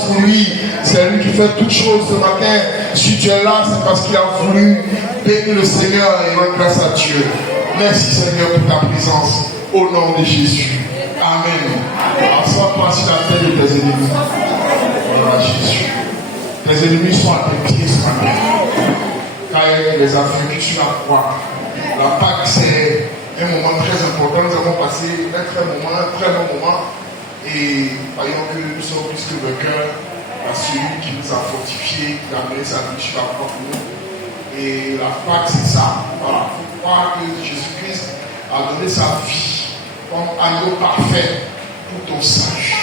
puissance pour lui. C'est lui qui fait toutes choses ce matin. Si tu es là, c'est parce qu'il a voulu. Bénis le Seigneur et rends grâce à Dieu. Merci Seigneur pour ta présence. Au nom de Jésus. Amen. Assois-toi sur la tête de tes ennemis. Voilà Jésus. Tes ennemis sont à tes pieds ce matin. Car il les a vaincus sur la croix. La Pâque, c'est un moment très important. Nous avons passé un très long moment. Et voyons que nous sommes plus que vainqueurs à celui qui nous a fortifiés, qui a mené sa vie sur la croix pour nous. Et la Pâque, c'est ça. Voilà. Il faut croire que Jésus-Christ a donné sa vie comme agneau parfait pour ton salut.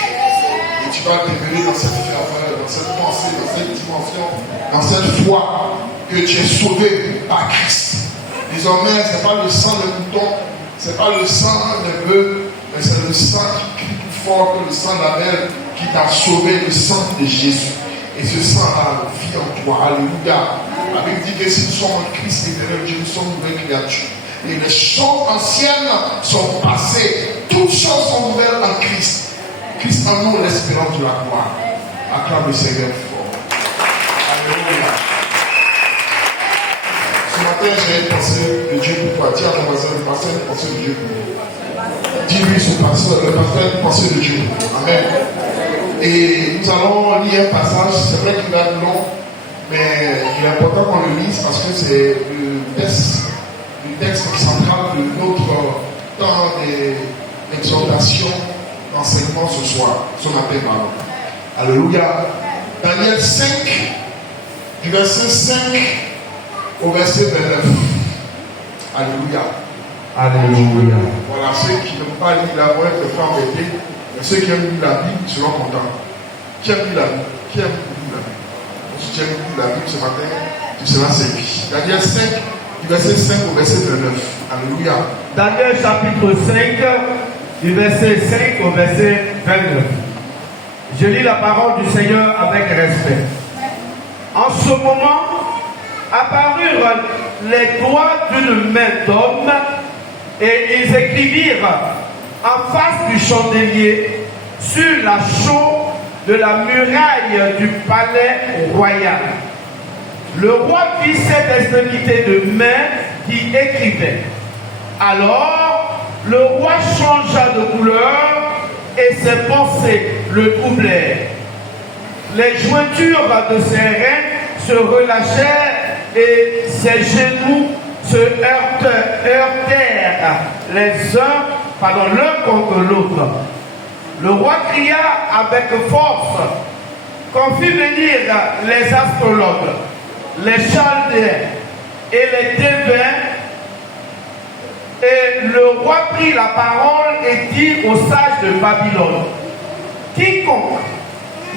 Et tu vas demeurer dans cette ferveur, dans cette pensée, dans cette dimension, dans cette foi que tu es sauvé par Christ. Désormais, ce n'est pas le sang de mouton, ce n'est pas le sang de bœuf, mais c'est le sang qui crie plus fort que le sang d'Abel qui t'a sauvé, le sang de Jésus. Et ce sang-là vit en toi. Alléluia. La Bible dit que si nous sommes en Christ éternel, Dieu, nous sommes nouvelles créatures. Et les choses anciennes sont passées. Toutes choses sont nouvelles en Christ. Christ en nous, l'espérance de la gloire. Acclame le Seigneur fort. Alléluia. Ce matin, j'ai une pensée de Dieu pour toi. Dis à ton voisin, le pasteur, une pensée de Dieu pour vous. Dis-lui, ce pasteur, le pasteur, une pensée de Dieu. Amen. Et nous allons lire un passage, c'est vrai qu'il va être long, mais il est important qu'on le lise parce que c'est le texte central de notre temps d'exhortation, d'enseignement ce soir, ce matin, pardon. Alléluia. Daniel 5, du verset 5 au verset 29. Alléluia. Alléluia. Voilà, ceux qui n'ont pas lu la voix ne pas embêter. Mais ceux qui aiment lire la Bible seront contents. Qui aime lire la Bible? Qui aime lire la Bible? Si tu aimes lire la Bible ce matin, tu seras servi. Daniel 5, du verset 5 au verset 29. Alléluia. Daniel chapitre 5, du verset 5 au verset 29. Je lis la parole du Seigneur avec respect. En ce moment, apparurent les doigts d'une main d'homme et ils écrivirent en face du chandelier sur la chaux de la muraille du palais royal. Le roi vit cette extrémité de main qui écrivait. Alors, le roi changea de couleur et ses pensées le troublèrent. Les jointures de ses reins se relâchèrent et ses genoux se heurtèrent l'un contre l'autre. Le roi cria avec force qu'on fit venir les astrologues, les chaldéens et les devins. Et le roi prit la parole et dit aux sages de Babylone: quiconque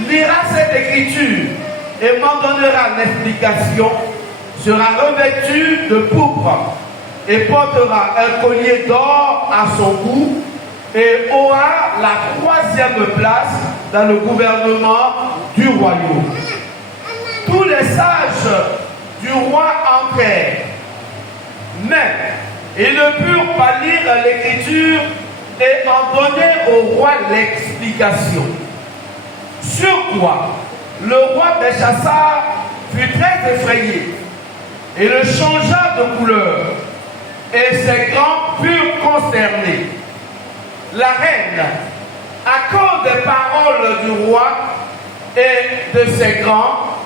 lira cette écriture et m'en donnera l'explication sera revêtu de pourpre et portera un collier d'or à son cou et aura la 3e place dans le gouvernement du royaume. Tous les sages du roi entrèrent, mais ils ne purent pas lire l'écriture et en donner au roi l'explication. Sur quoi le roi Belchassar fut très effrayé et le changea de couleur, et ses grands furent consternés. La reine, à cause des paroles du roi et de ses grands,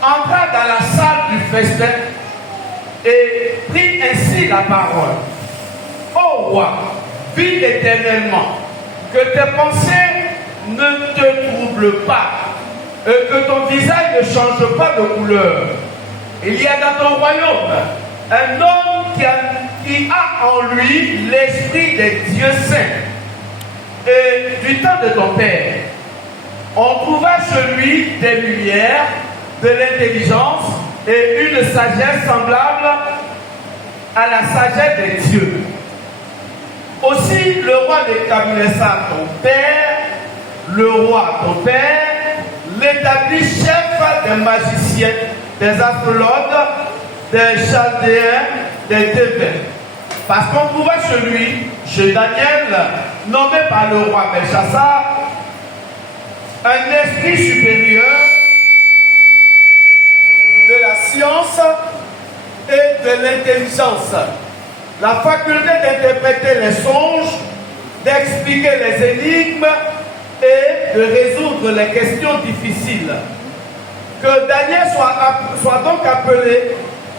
entra dans la salle du festin et prit ainsi la parole. Ô roi, vis éternellement, que tes pensées ne te troublent pas, et que ton visage ne change pas de couleur. Il y a dans ton royaume un homme qui a en lui l'esprit des dieux saints. Et du temps de ton père, on trouva chez lui des lumières, de l'intelligence et une sagesse semblable à la sagesse des dieux. Aussi le roi Nebuchadnezzar, ton père, le roi, ton père, l'établit chef des magiciens, des astrologues, des chaldéens, des devins. Parce qu'on trouva chez lui, chez Daniel, nommé par le roi Belchassar, un esprit supérieur de la science et de l'intelligence, la faculté d'interpréter les songes, d'expliquer les énigmes et de résoudre les questions difficiles. Que Daniel soit donc appelé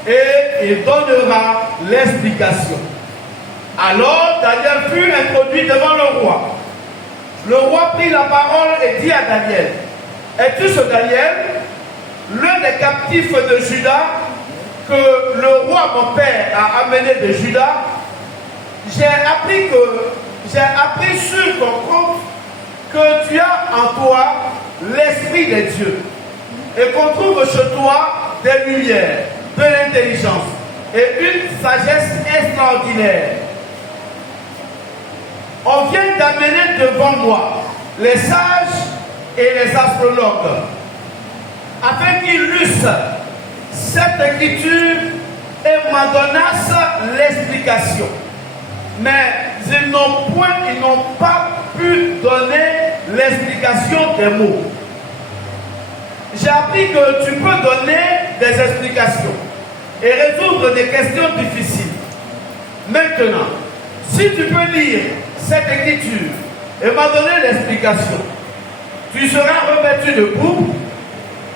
et il donnera l'explication. Alors Daniel fut introduit devant le roi. Le roi prit la parole et dit à Daniel, « Es-tu ce Daniel, l'un des captifs de Juda, que le roi mon père a amené de Juda? J'ai appris sur ton compte que tu as en toi l'esprit des dieux et qu'on trouve chez toi des lumières, de l'intelligence et une sagesse extraordinaire. On vient d'amener devant moi les sages et les astrologues afin qu'ils lussent cette écriture et m'en donnassent l'explication. Mais ils n'ont pas pu donner l'explication des mots. J'ai appris que tu peux donner des explications et résoudre des questions difficiles. Maintenant, si tu peux lire cette écriture et m'en donner l'explication, tu seras revêtu de pourpre,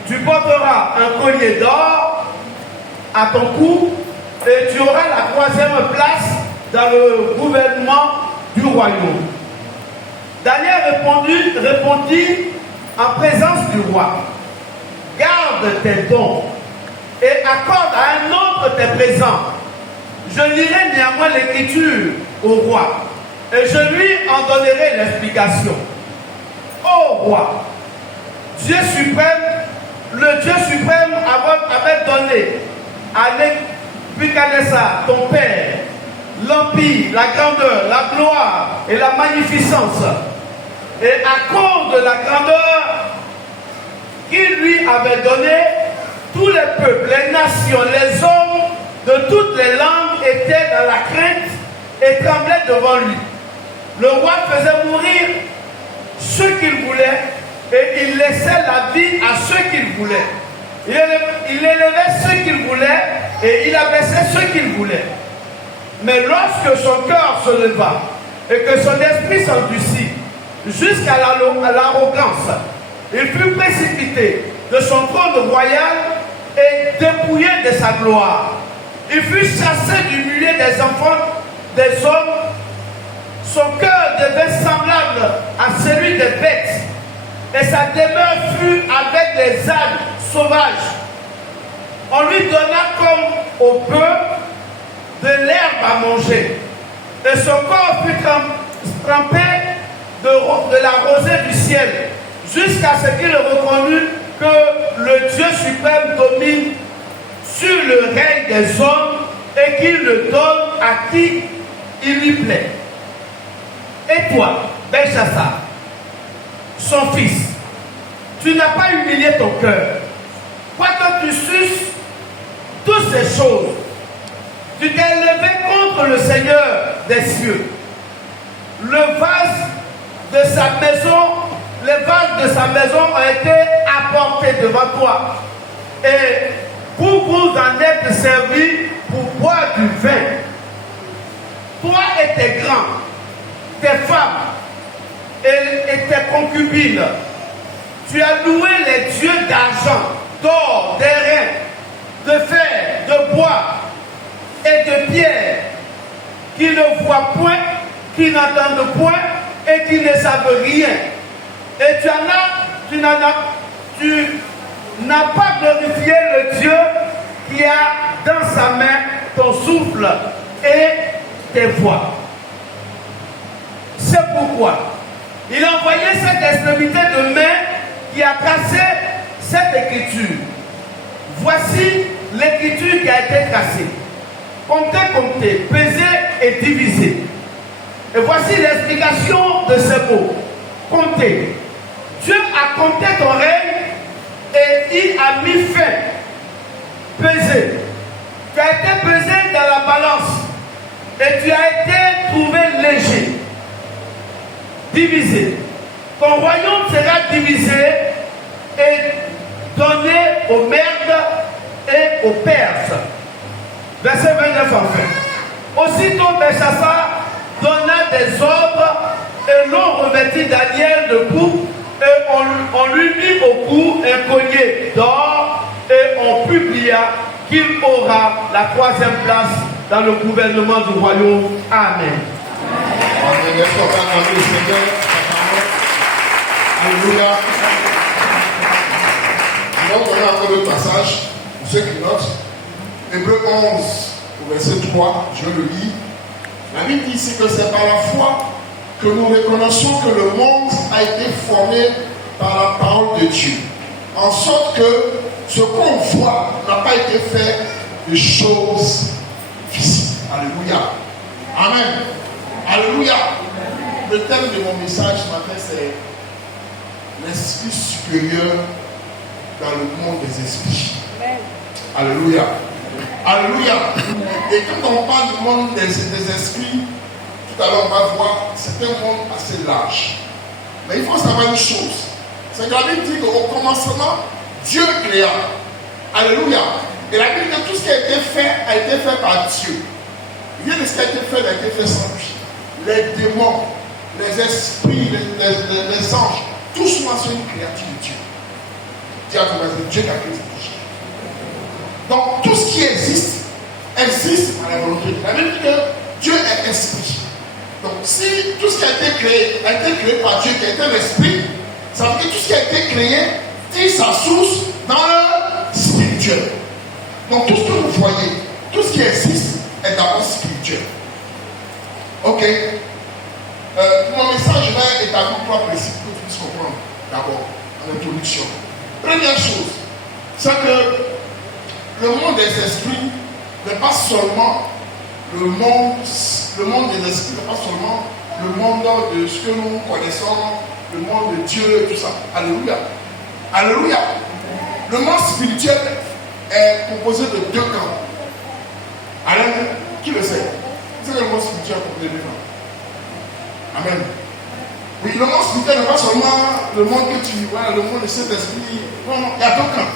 tu porteras un collier d'or à ton cou et tu auras la troisième place dans le gouvernement du royaume. Daniel répondit en présence du roi, garde tes dons et accorde à un autre tes présents. Je lirai néanmoins l'écriture au roi et je lui en donnerai l'explication. Ô roi, Dieu suprême, le Dieu suprême avait donné à Nebuchadnezzar, ton père, l'empire, la grandeur, la gloire et la magnificence. Et à cause de la grandeur qu'il lui avait donnée, tous les peuples, les nations, les hommes de toutes les langues étaient dans la crainte et tremblaient devant lui. Le roi faisait mourir ceux qu'il voulait et il laissait la vie à ceux qu'il voulait. Il élevait ceux qu'il voulait et il abaissait ceux qu'il voulait. Mais lorsque son cœur se leva et que son esprit s'endurcit jusqu'à l'arrogance, il fut précipité de son trône royal et dépouillé de sa gloire. Il fut chassé du milieu des enfants, des hommes. Son cœur devint semblable à celui des bêtes et sa demeure fut avec les ânes sauvages. On lui donna comme au bœuf de l'herbe à manger et son corps fut trempé de la rosée du ciel jusqu'à ce qu'il reconnut que le Dieu suprême domine sur le règne des hommes et qu'il le donne à qui il lui plaît. Et toi, Belchassar, son fils, tu n'as pas humilié ton cœur. Quoique tu susses toutes ces choses, tu t'es levé contre le Seigneur des cieux. Les vases de sa maison ont été apportés devant toi. Et pour vous en être servis pour boire du vin, toi et tes grands, tes femmes et tes concubines, tu as loué les dieux d'argent, d'or, d'airain, de fer, de bois et de pierre, qui ne voient point, qui n'entendent point et qui ne savent rien. Et tu n'as pas glorifié le Dieu qui a dans sa main ton souffle et tes voix. C'est pourquoi il a envoyé cette extrémité de main qui a tracé cette écriture. Voici l'écriture qui a été tracée. Comptez, pesez et divisez. Et voici l'explication de ces mots. Comptez. Dieu a compté ton règne et il a mis fin. Pesé. Tu as été pesé dans la balance et tu as été trouvé léger. Divisé. ton royaume sera divisé et donné aux Mèdes et aux Perses. Verset 29 enfin. Aussitôt Belchassar donna des ordres et l'on revêtit Daniel de coupe et on lui mit au cou un collier d'or et on publia qu'il aura la 3e place dans le gouvernement du royaume. Amen. Amen. Est-ce qu'on va demander au Seigneur sa parole? Alléluia. Donc, on a encore le passage, pour ceux qui notent, Hébreux 11, au verset 3, je le lis. La Bible dit ici que c'est par la foi que nous reconnaissons que le monde a été formé par la parole de Dieu. En sorte que ce qu'on voit n'a pas été fait de choses visibles. Alléluia. Amen. Alléluia. Le thème de mon message ce matin, c'est l'esprit supérieur dans le monde des esprits. Alléluia. Alléluia. Et quand on parle du monde des esprits, tout à l'heure on va voir, c'est un monde assez large. Mais il faut savoir une chose. C'est que la Bible dit qu'au commencement, Dieu créa. Alléluia. Et la Bible dit que tout ce qui a été fait par Dieu. Rien de ce qui a été fait sans lui. Les démons, les esprits, les anges, tous sont une créature de Dieu. Dieu a créé cette chose. Donc tout ce qui existe par la volonté de Dieu. La Bible dit que Dieu est esprit. Donc si tout ce qui a été créé par Dieu, qui est un esprit, ça veut dire que tout ce qui a été créé tire sa source dans le spirituel. Donc tout ce que vous voyez, tout ce qui existe est d'abord spirituel. Ok. Mon message va établir 3 principes que vous puissiez comprendre d'abord en introduction. Première chose, c'est que le monde des esprits n'est pas seulement le monde des esprits, n'est pas seulement le monde de ce que nous connaissons, le monde de Dieu et tout ça. Alléluia. Alléluia. Le monde spirituel est composé de 2 camps. Alain, qui le sait? C'est que le monde spirituel est composé de 2 camps. Amen. Oui, le monde spirituel n'est pas seulement le monde que tu vois, le monde de cet esprit. Non, non, il y a 2 camps.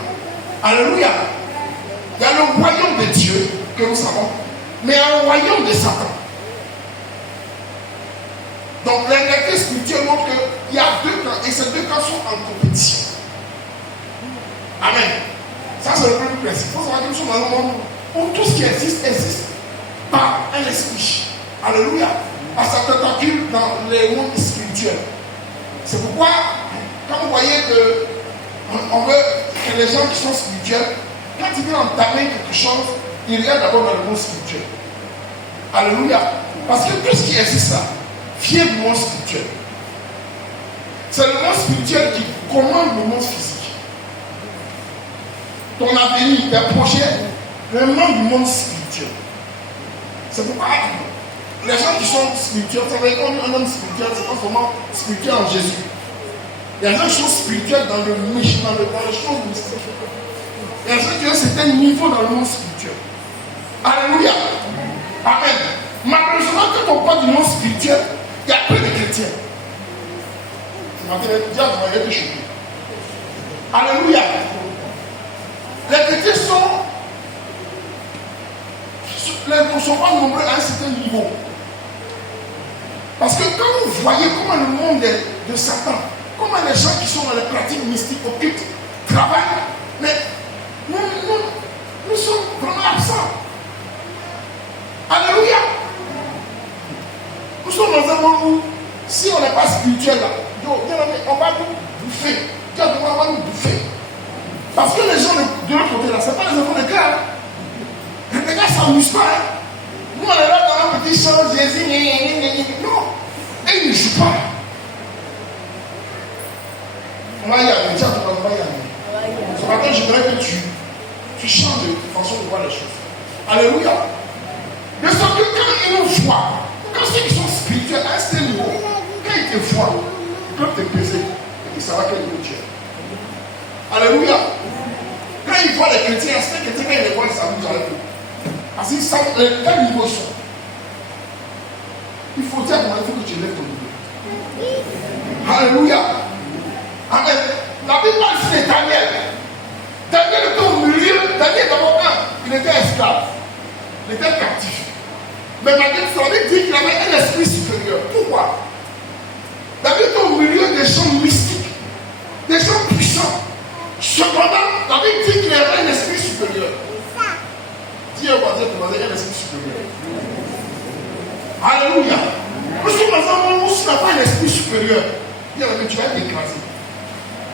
Alléluia. Il y a le royaume de Dieu que nous savons, mais un royaume de Satan. Donc la réalité spirituelle montre qu'il y a 2 camps et ces 2 camps sont en compétition. Amen. Ça c'est le premier principe. Il faut savoir que nous sommes dans un monde où tout ce qui existe par un esprit. Alléluia. À sa tentacule dans les mondes spirituels. C'est pourquoi quand vous voyez que on veut que les gens qui sont spirituels, quand ils veulent entamer quelque chose, ils regardent d'abord dans le monde spirituel. Alléluia. Parce que tout ce qui existe là vient du monde spirituel. C'est le monde spirituel qui commande le monde physique. Ton avenir, tes projets, le monde spirituel. C'est pourquoi les gens qui sont spirituels, vous savez, quand un homme spirituel, c'est pas seulement spirituel en Jésus. Il y a des choses spirituelles dans les choses mystiques. Il y a des gens qui ont un certain niveau dans le monde spirituel. Alléluia. Amen. Malheureusement, quand on parle du monde spirituel, il y a peu de chrétiens. Ce matin, le diable va être choqué. Alléluia. Les chrétiens ne sont pas nombreux à un certain niveau. Parce que quand vous voyez comment le monde de Satan, comment les gens qui sont dans les pratiques mystiques occultes travaillent, mais nous sommes vraiment absents. Alléluia. Nous sommes dans un monde où, si on n'est pas spirituel là, on va nous bouffer. Dieu va nous bouffer. Parce que les gens de l'autre côté là, ce n'est pas les enfants de cœur. Les gars ne s'amusent pas. Nous on est là dans un petit champ, Jésus, non. Et ils ne jouent pas. On va y aller, tiens, on va y aller. Ce matin, je voudrais que tu changes de façon de voir les choses. Alléluia. De sorte que quand ils nous voient, quand ceux qui sont spirituels à un certain niveau, quand ils te voient, ils peuvent te peser et ils savent quel niveau tu es. Alléluia. Quand ils voient les chrétiens, c'est que quand ils les voient, ils s'amusent avec eux. Parce qu'ils savent quel niveau ils sont. Il faut dire comment il faut que tu lèves ton niveau. Alléluia. Amen. La Bible parle ici de Daniel. Daniel était au milieu. Daniel d'abord, il était esclave. Il était captif. Mais Daniel dit qu'il avait un esprit supérieur. Pourquoi? Daniel était au milieu des gens mystiques, des gens puissants. Cependant, la Bible dit qu'il avait un esprit supérieur. Dis au voisin, un esprit supérieur. Alléluia. Parce que maintenant, si tu n'as pas un esprit supérieur, tu vas être écrasé.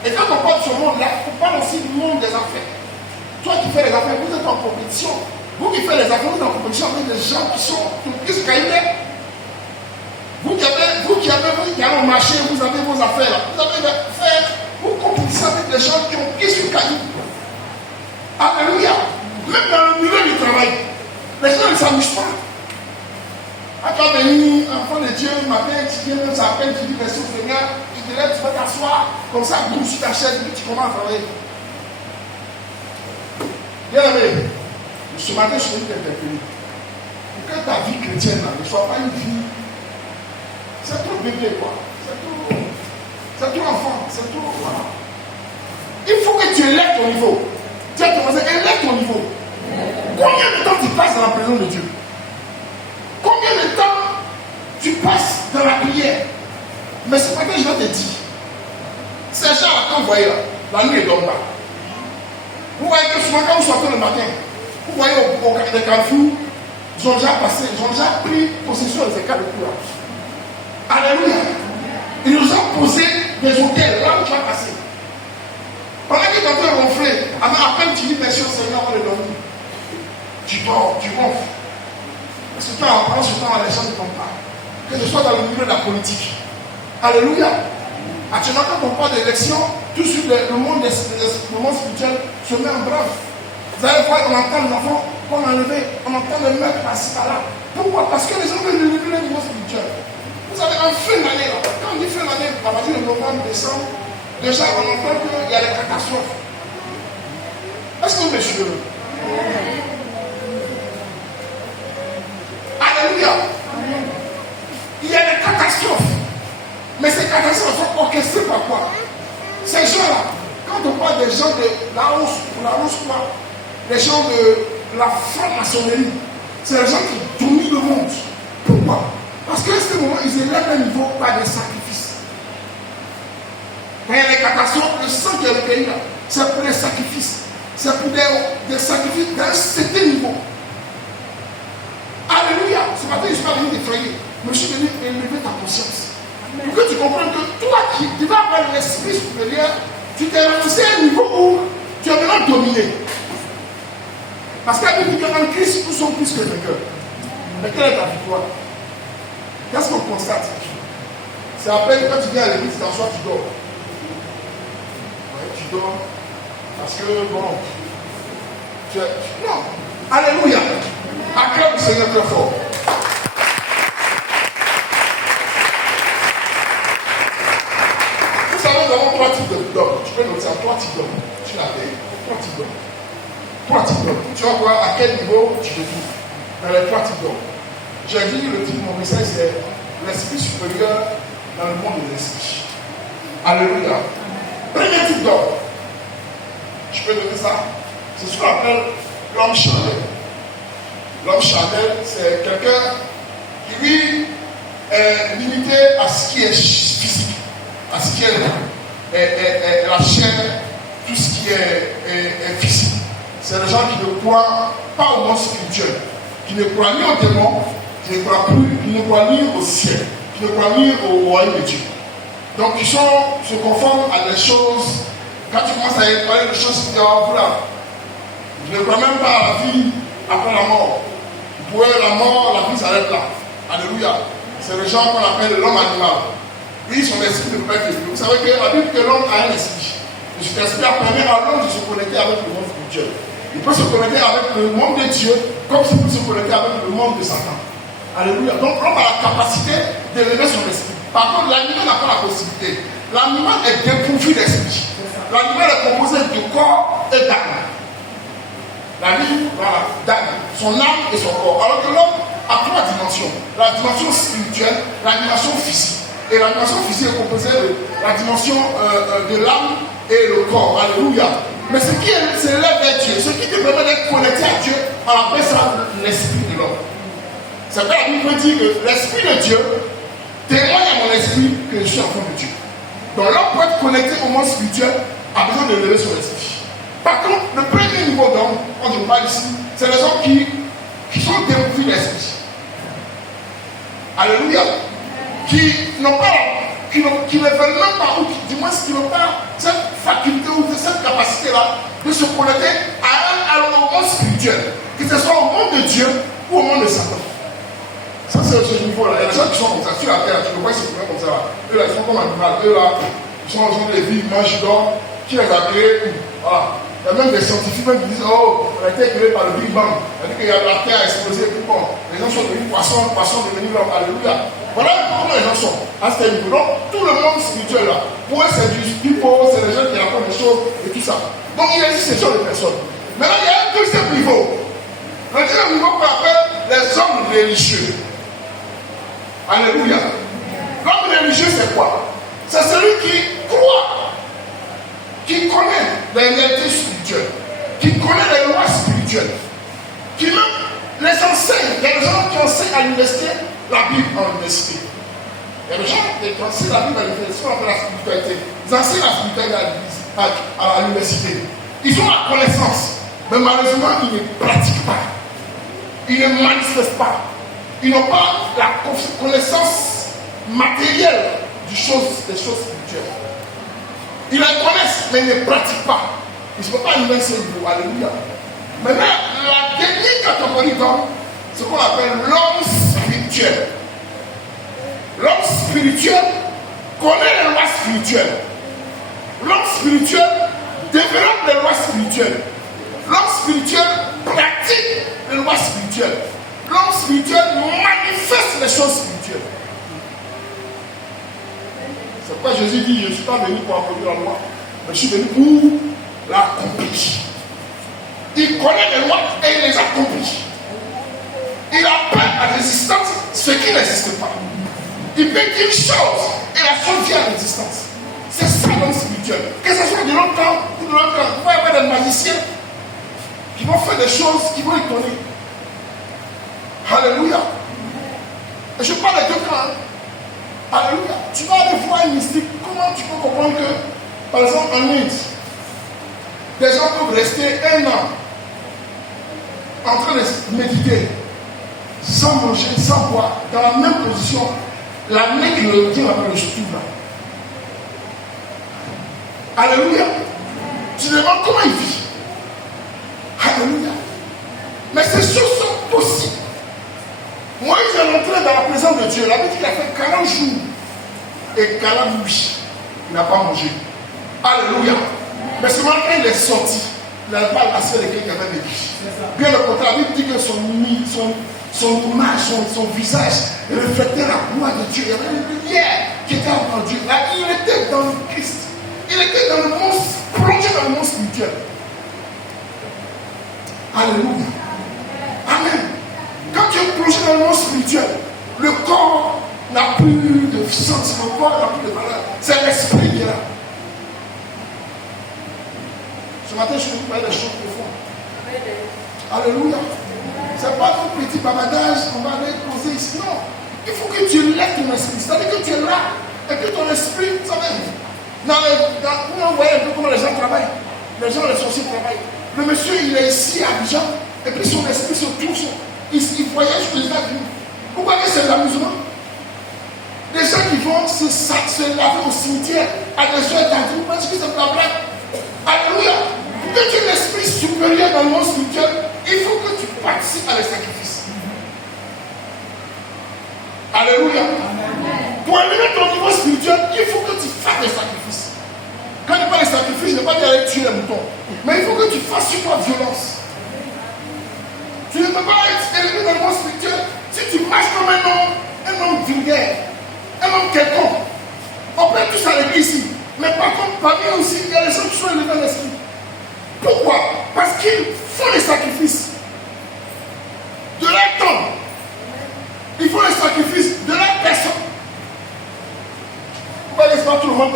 Et quand on parle de ce monde-là, on parle aussi du monde des affaires. Toi qui fais les affaires, vous êtes en compétition. Vous qui faites les affaires, vous êtes en compétition avec des gens qui sont plus caïnés. Vous qui allez au marché, vous avez vos affaires. Vous avez des affaires, vous compétissez avec des gens qui ont pris sur caillou. Alléluia. Même dans le milieu du travail, les gens ne s'amusent pas. Quand tu vas venir, enfant de Dieu, matin, tu viens, ça appelle, tu dis, merci au Seigneur, tu te lèves, tu vas t'asseoir, comme ça, boum, sur ta chaise, et puis tu commences à travailler. Bien aimé, ce matin, je suis venu t'interpeller. Pour que ta vie chrétienne ne soit pas une vie, c'est trop bébé, quoi. C'est trop enfant, c'est trop. Voilà. Il faut que tu élèves ton niveau. Tu as commencé à élève ton niveau. Combien de temps tu passes dans la présence de Dieu? Combien de temps tu passes dans la prière? Mais ce matin, je vais te dire, ces gens-là, quand vous voyez là, la nuit, ils ne dorment pas. Vous voyez que souvent, quand vous sortez le matin, vous voyez au carrefour, ils ont déjà passé, ils ont déjà pris possession des écarts de couleur. Alléluia. Ils nous ont posé des hôtels là où tu vas passer. Pendant qu'ils t'ont fait ronfler, à peine tu dis merci au Seigneur pour le dormir. Tu dors, tu ronfles. Parce que tu as en ce temps, les gens ne tombent pas. Que ce soit dans le milieu de la politique. Alléluia. Actuellement, quand on parle d'élection, tout de suite le monde spirituel se met en brave. Vous allez voir, on entend les enfants qu'on a enlevé, on entend les mecs par-ci par-là. Pourquoi? Parce que les gens veulent élever le niveau spirituel. Vous avez en fin d'année, là, quand on dit fin d'année, à partir de novembre, décembre, déjà on entend qu'il y a des catastrophes. Est-ce que vous me suivez? Alléluia. Il y a des catastrophes. Mais ces catastrophes sont orchestrées par quoi? Ces gens-là, quand on parle des gens de la hausse, quoi, les gens de la franc-maçonnerie, c'est les gens qui dominent le monde. Pourquoi? Parce qu'à ce moment, ils élèvent un niveau par des sacrifices. Quand il y a des catastrophes, le sang qui est le pays là, c'est pour des sacrifices. C'est pour des sacrifices d'un certain niveau. Alléluia. Ce matin, je ne suis pas venu défrayer. Mais je suis venu élever ta conscience. Pour que tu comprennes que toi qui vas avoir l'esprit supérieur, tu t'es renoncé à un niveau où tu es maintenant dominé. Parce qu'à Bible, en Christ, nous sommes plus que vainqueurs. Mais quelle est ta victoire? Qu'est-ce qu'on constate? C'est après quand tu viens à l'église, tu t'assois, tu dors. Ouais, tu dors. Parce que bon. Non. Alléluia. Acclame le Seigneur très fort. Vous savez, nous avons 3 types d'hommes. Tu peux noter ça, 3 types d'hommes. Tu l'avais. 3 types d'hommes. 3 types d'hommes. Tu vas voir à quel niveau tu te trouves. Dans les 3 types d'hommes. J'ai dit le titre de mon message, c'est l'esprit supérieur dans le monde de l'esprit. Alléluia. Premier type d'homme. Je peux donner ça. C'est ce qu'on appelle l'homme charnel. L'homme charnel, c'est quelqu'un qui, lui, est limité à ce qui est physique, à ce qui est la chair, tout ce qui est physique. C'est les gens qui ne croient pas au monde spirituel, qui ne croient ni au démon, qui ne croient ni au ciel, qui ne croient ni au royaume de Dieu. Donc, ils se conforment à des choses. Quand tu commences à parler de choses qui disent, voilà, je ne crois même pas à la vie après la mort. Pour eux, la mort, la vie s'arrête là. Alléluia. C'est les gens qu'on appelle l'homme animal. Lui, son esprit ne peut pas être élevé. Vous savez que la Bible dit que l'homme a un esprit. Et cet esprit permet à l'homme de se connecter avec le monde spirituel. Il peut se connecter avec le monde de Dieu, comme il peut se connecter avec le monde de Satan. Alléluia. Donc l'homme a la capacité d'élever son esprit. Par contre, l'animal n'a pas la possibilité. L'animal est dépourvu d'esprit. L'animal est composé de corps et d'âme. La vie, voilà, d'âme, son âme et son corps. Alors que l'homme a 3 dimensions. La dimension spirituelle, la dimension physique Et la dimension physique est composée de la dimension de l'âme et le corps. Alléluia. Mais ce qui s'élève vers Dieu, ce qui te permet d'être connecté à Dieu, on appelle ça l'esprit de l'homme. C'est vrai, la Bible dit que l'esprit de Dieu témoigne à mon esprit que je suis enfant de Dieu. Donc l'homme pour être connecté au monde spirituel a besoin de lever son esprit. Par contre, le premier niveau d'homme, quand je parle ici, c'est les hommes qui sont dépourvus d'esprit. Alléluia. Qui n'ont pas, qui ne veulent même pas, ou du moins qui n'ont pas cette faculté ou cette capacité-là de se connecter au monde spirituel, que ce soit au monde de Dieu ou au monde de Satan. Ça, c'est ce niveau-là. Il y a des gens qui sont comme ça, sur la terre, tu le vois, c'est comme ça. Eux, là, ils sont comme un animal. Eux, là, ils sont en train de vivre, mangent, dorment. Qui les a créés? Voilà. Il y a même des scientifiques qui disent, oh, on a été créé par le Big Bang. C'est-à-dire qu'il y a la terre explosée, puis bon, les gens sont devenus poissons devenus l'homme. Alléluia. Voilà comment les gens sont à ce niveau. Donc, tout le monde spirituel là, pour eux, c'est du people, c'est des gens qui apprennent des choses et tout ça. Donc, il existe ces genres de personnes. Maintenant, il y a un deuxième niveau. Le deuxième niveau qu'on appelle les hommes religieux. Alléluia. L'homme religieux, c'est quoi? C'est celui qui croit, qui connaît les réalités spirituelles, qui connaît les lois spirituelles, qui même les enseigne. Il y a des gens qui enseignent à l'université la Bible en université. Il y a des gens qui enseignent la Bible à l'université, on appelle la spiritualité. Ils enseignent la spiritualité à l'université. Ils ont la connaissance, mais malheureusement, ils ne pratiquent pas. Ils ne manifestent pas. Ils n'ont pas la connaissance matérielle des choses spirituelles. Ils la connaissent, mais ils ne pratiquent pas. Ils ne sont pas arriver à ce niveau. Alléluia. Maintenant, la dernière catégorie d'hommes, c'est ce qu'on appelle l'homme spirituel. L'homme spirituel connaît les lois spirituelles. L'homme spirituel développe les lois spirituelles. L'homme spirituel pratique les lois spirituelles. L'homme spirituel manifeste les choses spirituelles. C'est pourquoi Jésus dit, je ne suis pas venu pour accomplir la loi, mais je suis venu pour l'accomplir. Il connaît les lois et il les accomplit. Il appelle à l'existence ce qui n'existe pas. Il peut dire une chose et la chose vient à l'existence. C'est ça l'homme spirituel. Que ce soit de l'autre camp ou de l'autre camp. Vous pouvez avoir des magiciens qui vont faire des choses qui vont étonner. Alléluia. Et je parle de deux camps. Alléluia. Tu vas aller voir un mystique. Comment tu peux comprendre que, par exemple, en Inde, des gens peuvent rester 1 an en train de méditer, sans manger, sans boire, dans la même position, la main qui le tient après le souffle là. Alléluia. Tu te demandes comment il vit. Alléluia. Mais ces choses sont possibles. Moïse est rentré dans la présence de Dieu. La Bible dit qu'il a fait 40 jours et 40 nuits. Il n'a pas mangé. Alléluia. Mais seulement quand il est sorti, il n'a pas lassé les qui avaient vécu. Bien au contraire, la Bible dit que son image, son visage reflétait la gloire de Dieu. Il y avait une lumière qui était en Dieu. Là, il était dans le Christ. Il était dans le monde, plongé dans le monde spirituel. Alléluia. Amen. Quand tu es plongé dans le monde spirituel, le corps n'a plus de sens, le corps n'a plus de valeur. C'est l'esprit qui est là. Ce matin, je vais vous parler des choses profondes. Alléluia. Ce n'est pas un petit bavardage qu'on va aller poser ici. Non. Il faut que tu lèves ton esprit. C'est-à-dire que tu es là et que ton esprit, vous savez, vous voyez un peu comment les gens travaillent. Les gens, les sorciers travaillent. Le monsieur, il est ici à Abidjan et puis son esprit se tourne. Il voyage les avions. Vous voyez, c'est de l'amusement. Des gens qui vont se laver au cimetière à des heures d'avant parce que c'est de la blague. Alléluia. Pour que tu aies l'esprit supérieur dans le monde spirituel, il faut que tu participes à les sacrifices. Alléluia. Pour élever ton niveau spirituel, il faut que tu fasses des sacrifices. Quand je parle de sacrifices, je ne vais pas dire aller tuer les moutons. Mais il faut que tu fasses sur toi violence. Tu ne peux pas être élevé dans le monde spirituel si tu marches comme un homme vulgaire, un homme quelconque. On peut être tous à l'église ici. Mais par contre, parmi eux aussi, il y a des gens qui sont élevés dans l'esprit. Pourquoi? Parce qu'ils font les sacrifices de leur temps. Ils font les sacrifices de leur personne.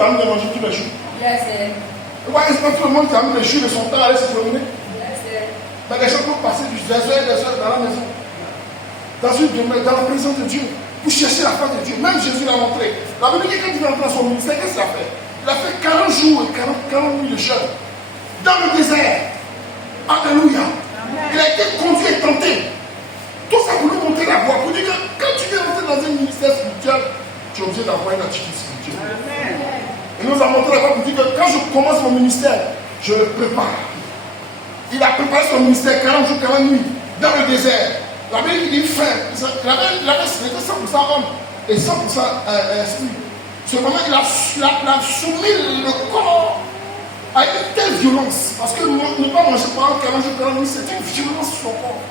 permis de manger tous les jours. Yes, sir. Et voilà, est-ce que tout le monde termine le jour de son temps à aller se promener? Yes, sir. Mais les gens peuvent passer des heures dans la maison, dans une demeure, dans la présence de Dieu, pour chercher la face de Dieu. Même Jésus l'a montré. La Bible dit que quand il est entré dans son ministère, qu'est-ce qu'il a fait? Il a fait 40 jours et 40 nuits de jeûne dans le désert. Alléluia. Il a été conduit et tenté. Tout ça pour nous montrer la voie. Pour dire que quand tu viens entrer dans un ministère spirituel, tu es obligé d'avoir une attitude spirituelle. Il nous a montré la voie pour dire que quand je commence mon ministère, je le prépare. Il a préparé son ministère 40 jours, 40 nuits dans le désert. La Bible dit faim. Il avait 100% homme et 100% esprit. Cependant, il a soumis le corps à une telle violence. Parce que ne pas manger pendant 40 jours, 40 nuits, c'est une violence sur son corps.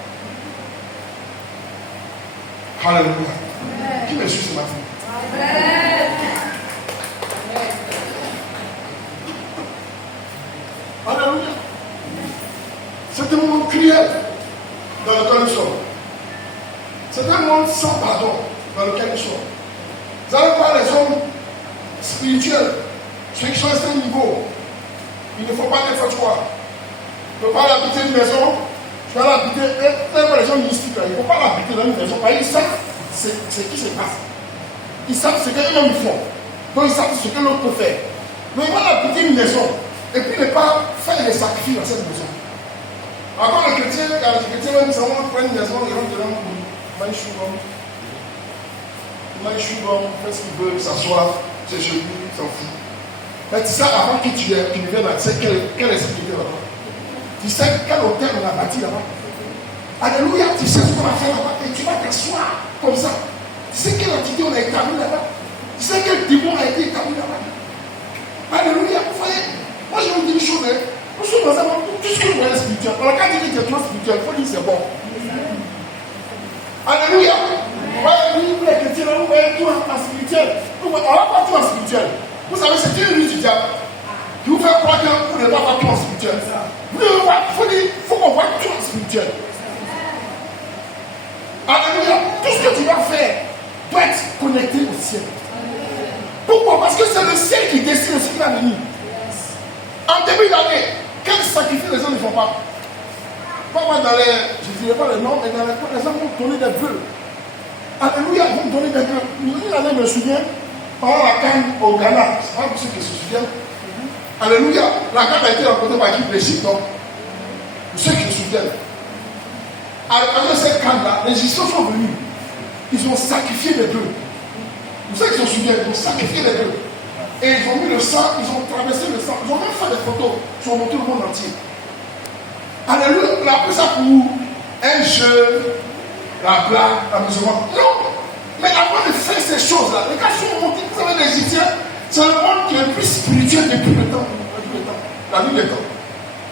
Alléluia. Qui me suit ce matin? Alléluia. C'est un monde cruel dans lequel nous sommes. C'est un monde sans pardon dans lequel nous sommes. Vous allez voir les hommes spirituels, ceux qui sont à ce niveau. Il ne faut pas des fois toi. Tu ne peux pas l'habiter une maison. Tu vas l'habiter. Les gens mystiques, il ne faut pas l'habiter dans une maison. Ils savent ce qui se passe. Ils savent ce qu'eux-mêmes font. Donc ils savent ce que l'autre peut faire. Donc ils vont l'habiter une maison. Et puis ne pas faire des sacrifices dans cette maison. Encore les chrétiens, même, ils vont prendre une maison, ils vont te dire, fait ce qu'il veut, s'asseoir, c'est chez lui, il s'en fout. Mais tu sais, avant que tu viennes là, tu sais quel esprit était là-bas. Tu sais quel hôtel on a bâti là-bas. Alléluia, tu sais ce qu'on a fait là-bas et tu vas t'asseoir comme ça. Tu sais quelle entité on a établi là-bas. Tu sais quel démon a été établi là-bas. Alléluia, vous voyez, moi je vous dis une chose, nous sommes dans un monde où tout ce que vous voyez spirituel. Alors quand tu dis que tu es spirituel, il faut dire c'est bon. Alléluia. Vous les chrétiens, vous voyez tout en spirituel. On ne va pas tout en spirituel. Vous savez, c'est une ruse du diable qui vous fait croire que vous ne devez pas voir tout en spirituel. Il faut qu'on voit tout en spirituel. Alléluia. Tout ce que tu vas faire doit être connecté au ciel. Pourquoi? Parce que c'est le ciel qui décide ce qui va venir. En début d'année, quel sacrifice les gens ne font pas? Pas moi dans les, je ne dirais pas les noms, mais dans les coins, les gens vont donner des bœufs. Alléluia, ils vont donner des bœufs. Une année, je me souviens, pendant la canne au Ghana, c'est pas pour ceux qui se souviennent. Alléluia, la canne a été remportée par l'équipe d'Égypte, donc, pour ceux qui se souviennent. Avec cette canne-là, les Égyptiens sont venus. Ils ont sacrifié des bœufs. Pour ceux qui se souviennent, ils ont sacrifié des bœufs. Et ils ont mis le sang, ils ont traversé le sang, ils ont même fait des photos, ils ont montré le monde entier. Alléluia, on a pris ça pour un jeu, la blague, l'amusement. Non, mais avant de faire ces choses-là, les gars sont montés, vous savez, les Égyptiens, c'est le monde qui est le plus spirituel depuis le temps, la nuit des temps.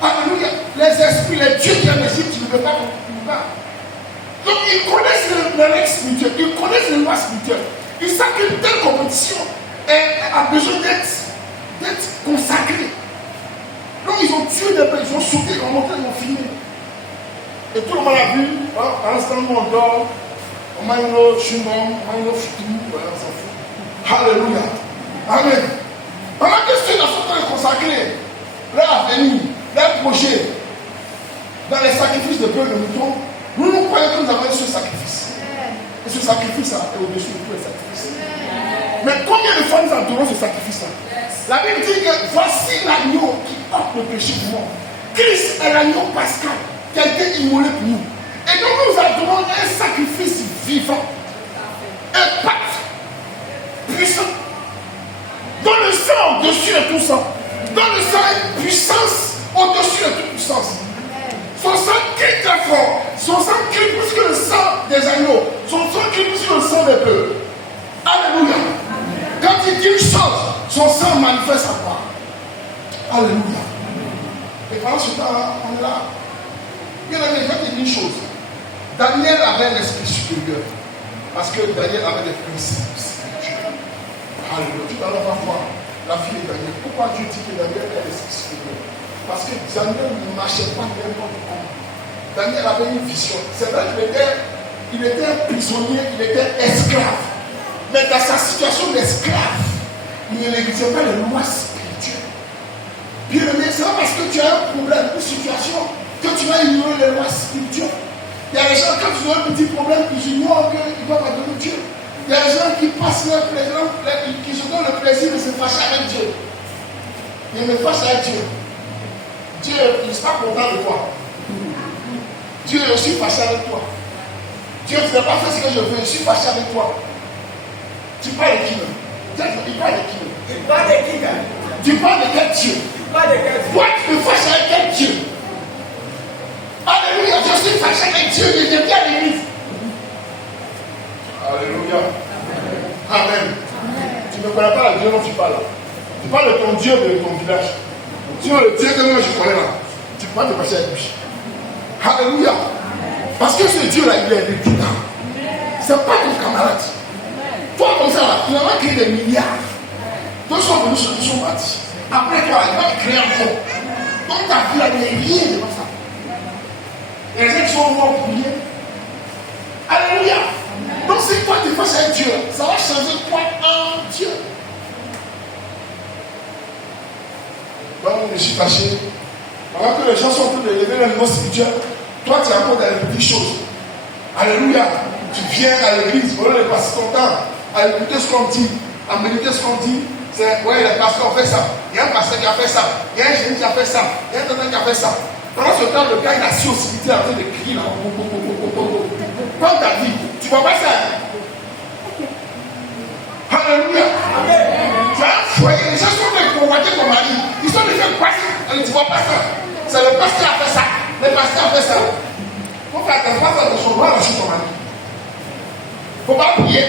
Alléluia, les esprits, les dieux qui en Égypte, tu ne peux pas comprendre. Donc ils connaissent les règles spirituelles, ils connaissent les lois spirituelles. Ils savent qu'une telle compétition a besoin d'être consacrée. Donc ils ont tué des bêtes, ils ont sauté, ils ont monté, ils ont filmé. Et tout le monde a vu, à l'instant où on dort, on m'a une autre chumon, on m'a une autre futu, on s'en fout. Alléluia. Amen. Pendant que ceux-là sont en train de consacrer leur avenir, leur projet, dans les sacrifices de bœufs de moutons, nous croyons que nous avons ce sacrifice. Et ce sacrifice-là est au-dessus de tous les sacrifices. Mais combien de fois nous adorons ce sacrifice-là? La Bible dit que voici l'agneau qui porte le péché du monde. Christ est l'agneau pascal qui a été immolé pour nous. Et donc nous adorons un sacrifice vivant, un pacte puissant, dont le sang au-dessus de tout sang, dont le sang a une puissance au-dessus de toute puissance. Son sang crie très fort, son sang crie plus que le sang des agneaux, son sang crie plus que le sang des bœufs. Alléluia. Quand il dit une chose, son sang manifeste sa part. Alléluia. Et pendant ce temps-là, on est là. Bien aimé, je vais te dire une chose. Daniel avait un esprit supérieur. Parce que Daniel avait des principes spirituels. Alléluia. Tout à l'heure, on va voir la vie de Daniel. Pourquoi Dieu dit que Daniel avait un esprit supérieur? Parce que Daniel ne marchait pas n'importe comment. Daniel avait une vision. C'est vrai qu'il était prisonnier, il était esclave. Mais dans sa situation d'esclave, ne négligez pas les lois spirituelles. Bien aimé, c'est pas parce que tu as un problème, une situation, que tu vas ignorer les lois spirituelles. Il y a des gens, quand ils ont un petit problème, ils ignorent qu'ils doivent adorer Dieu. Il y a des gens qui passent leur plaisir, qui se donnent le plaisir de se fâcher avec Dieu. Ils me fâchent avec Dieu. Dieu, il n'est pas content de toi. Dieu est aussi fâché avec toi. Dieu, tu n'as pas fait ce que je veux, je suis fâché avec toi. Tu parles de qui même? Il parle de qui même? Il parle de qui même? Tu parles de quel Dieu? Il parle de quel Dieu? Toi, tu me fâches avec quel Dieu? Alléluia, je suis fâché avec Dieu, mais j'aime bien l'église. Alléluia. Amen. Tu ne connais pas le Dieu dont tu parles. Tu parles de ton Dieu, mais de ton village. Tu vois le Dieu que moi je connais là. Tu peux pas te fâcher avec lui. Alléluia. Parce que ce Dieu-là, il est réputant. Ce n'est pas ton camarade. Toi, comme ça, là, tu n'as pas créé des milliards. Deux sont venus, ils sont partis. Après toi, il va créer encore. Donc ta vie, là, il n'y a rien de ça. Et les gens qui sont morts pour prier. Alléluia. Donc si toi, tu fâches avec Dieu, ça va changer toi en Dieu. Donc, je suis fâché. Pendant que les gens sont en train de lever le niveau spirituel, toi, tu es encore dans les petites choses. Alléluia. Tu viens à l'église, au lieu de passer ton temps à écouter ce qu'on dit, à méditer ce qu'on dit. C'est, ouais, les pasteurs ont fait ça. Il y a un pasteur qui a fait ça. Il y a un génie qui a fait ça. Il y a un tonton qui a fait ça. Pendant ce temps, le gars, il a assis au cimetière en train de crier là. Comme ta vie, tu ne vois pas ça. Alléluia. Tu as un foyer, les gens sont venus convoiter ton mari. Ils sont venus faire quoi? Tu ne vois pas ça. C'est le pasteur qui a fait ça. Le pasteur a fait ça. Il faut faire attention, on va lâcher ton mari. Il ne faut pas prier.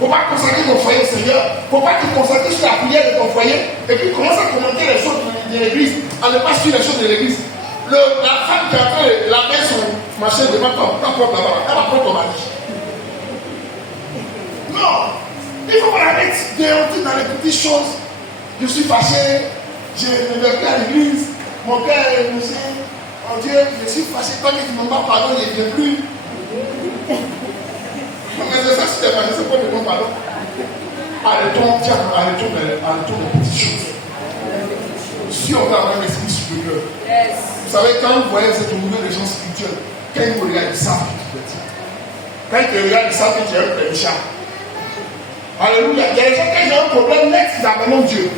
Il ne faut pas consacrer ton foyer au Seigneur. Il ne faut pas te concentrer sur la prière de ton foyer et puis commence à commenter les choses de l'église en ne pas suivre les choses de l'église. La femme qui a fait la main sur machin devant ta propre là-bas, elle va prendre ton mari. Non, il faut qu'on arrête d'entrer dans les petites choses. Je suis fâché, je ne vais plus à l'église, mon père est musée. Oh Dieu, je suis fâché, tant que tu ne m'as pas pardonné, je ne viens plus. Mais c'est ça, si tu es fâché, c'est pas de ton pardon. Arrêtons les petites choses. Si on a un esprit supérieur, vous savez, quand vous voyez cette milieu de gens spirituels, quand ils vous regardent, ils savent que tu peux dire. Quand ils te regardent, ils savent que tu es un pécheur. Alléluia. Il y a des gens, quand ils ont un problème net, ils abandonnent Dieu.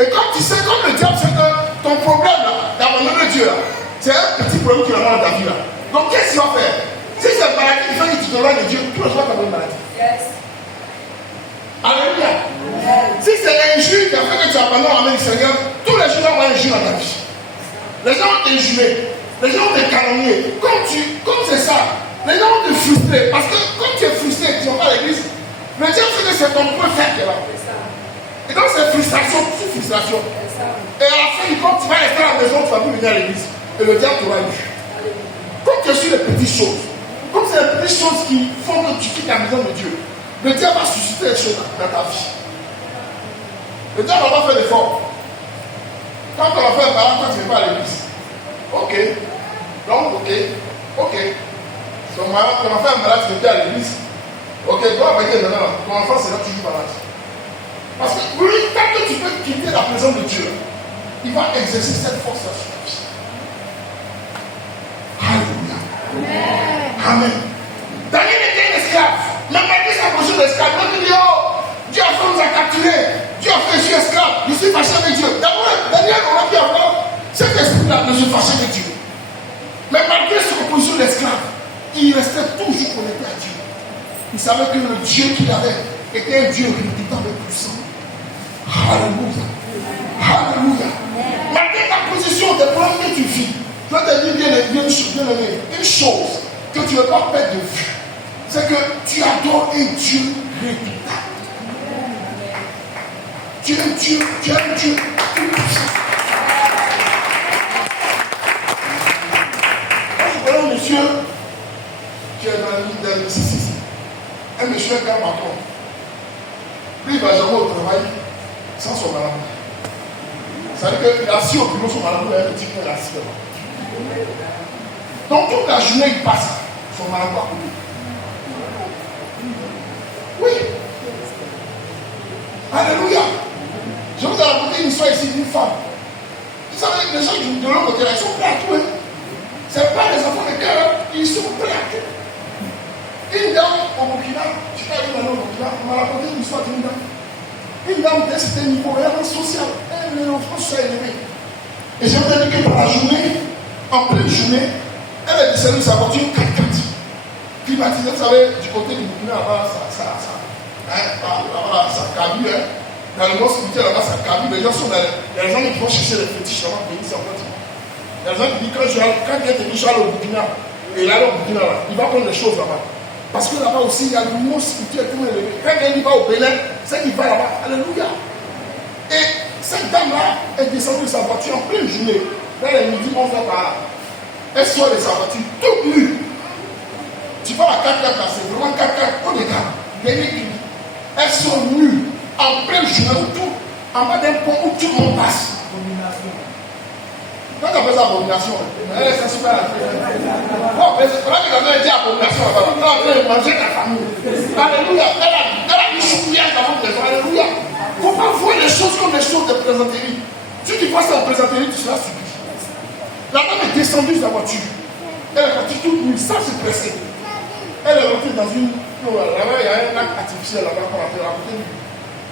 Et comme tu sais, comme le diable sait que ton problème là, d'abandonner Dieu là, c'est un petit problème qui va dans ta vie là. Donc qu'est-ce qu'il va faire? Si c'est une maladie qui fait que tu te rends de Dieu, tous les jours tu as une maladie. Alléluia. Si c'est l'injure qui a fait que tu abandonnes la main du Seigneur, tous les jours, on va injure dans ta vie. Les gens vont t'injurer, les gens vont te calomnier. Comme c'est ça, les gens vont te frustrer. Parce que comme tu es frustré, tu ne vas pas à l'église, le diable sait que c'est ton point faible là. Et donc c'est frustration sur frustration. Et à la fin du compte, tu vas rester à la maison, tu vas plus venir à l'église. Et le diable te va eu. Comme tu es sur les petites choses, comme c'est les petites choses qui font que tu quittes la maison de Dieu, le diable va susciter les choses dans ta vie. Le diable va pas faire d'effort. Quand on va faire un parent, quand tu ne vas pas à l'église. Ok. Donc, ok. Son malade, ton enfant est malade, tu viens à l'église. Ok, toi avec elle maintenant, ton enfant sera toujours malade. Parce que oui, tant que tu peux quitter la présence de Dieu, il va exercer cette force sur ta vie. Alléluia. Amen. Daniel était un esclave. Même malgré sa position d'esclave, il dit, oh, Dieu a fait nous a capturés. Dieu a fait, je suis esclave. Je suis fâché avec Dieu. D'abord, Daniel aurait pu avoir cet esprit-là de se fâcher avec Dieu. Mais malgré sa position d'esclave, il restait toujours connecté à Dieu. Il savait que le Dieu qu'il avait était un Dieu redoutable et puissant. Alléluia. Alléluia. Malgré ta position de problème que tu vis, je vais te dire bien une chose que tu ne veux pas perdre de vue. C'est que tu adores un Dieu redoutable. Tu es un Dieu puissant. Quand je connais un monsieur qui est dans le Mississippi, un monsieur, un grand patron, lui, il va jamais au travail sans son malade. C'est-à-dire qu'il est assis au bureau, son malade, il a un petit peu assis là-bas. Donc, toute la journée, il passe, son malade va couper. Oui. Alléluia. Je vous ai raconté une histoire ici d'une femme. Vous savez, les gens de l'autre côté, ils sont prêts à tout. Ce n'est pas les enfants de cœur, ils sont prêts à tout. Une dame au Burkina, je suis allé maintenant au Burkina, on m'a raconté une histoire d'une dame. Une dame d'un certain niveau, elle est sociale, elle est en France, elle est élevée. Et j'ai entendu que par la journée, en pleine journée, elle a descendu sa voiture 4x4. Climatisée, vous savez, du côté du Burkina, là-bas, ça cabule, hein. Dans le monde spirituel, là-bas, ça cabule. Les gens sont dans il y a des gens qui vont chercher les fétiches là-bas, pour ici en fait. Il y a des gens qui disent, quand il te dit, je vais aller au Burkina, et là, au Burkina, là, il va prendre des choses là-bas. Parce que là-bas aussi, il y a le monde spirituel tellement élevé. Quand il va au Bénin, c'est qu'il va là-bas. Alléluia. Et cette dame-là est descendue de sa voiture en pleine journée. Là, elle me dit, on va par là. Elle sort de sa voiture, toute nue. Tu vois la 4x4 là, c'est vraiment 4x4, pour les gars. Elles sont nues, en pleine journée, tout, en bas d'un pont où tout le monde passe. Quand on appelle ça abomination, c'est super. Bon, mais c'est vrai que la mère dit abomination, elle va en train de manger ta famille. Alléluia. Elle a une chouillère dans votre maison. Alléluia. Il ne faut pas voir les choses comme les choses de plaisanterie. Si tu vois ça en plaisanterie, tu seras stupide. La dame est descendue de sa voiture. Elle est partie toute nue, sans se presser. Elle est rentrée dans une. Là-bas, il y a un lac artificiel là-bas qu'on appelle à côté de lui.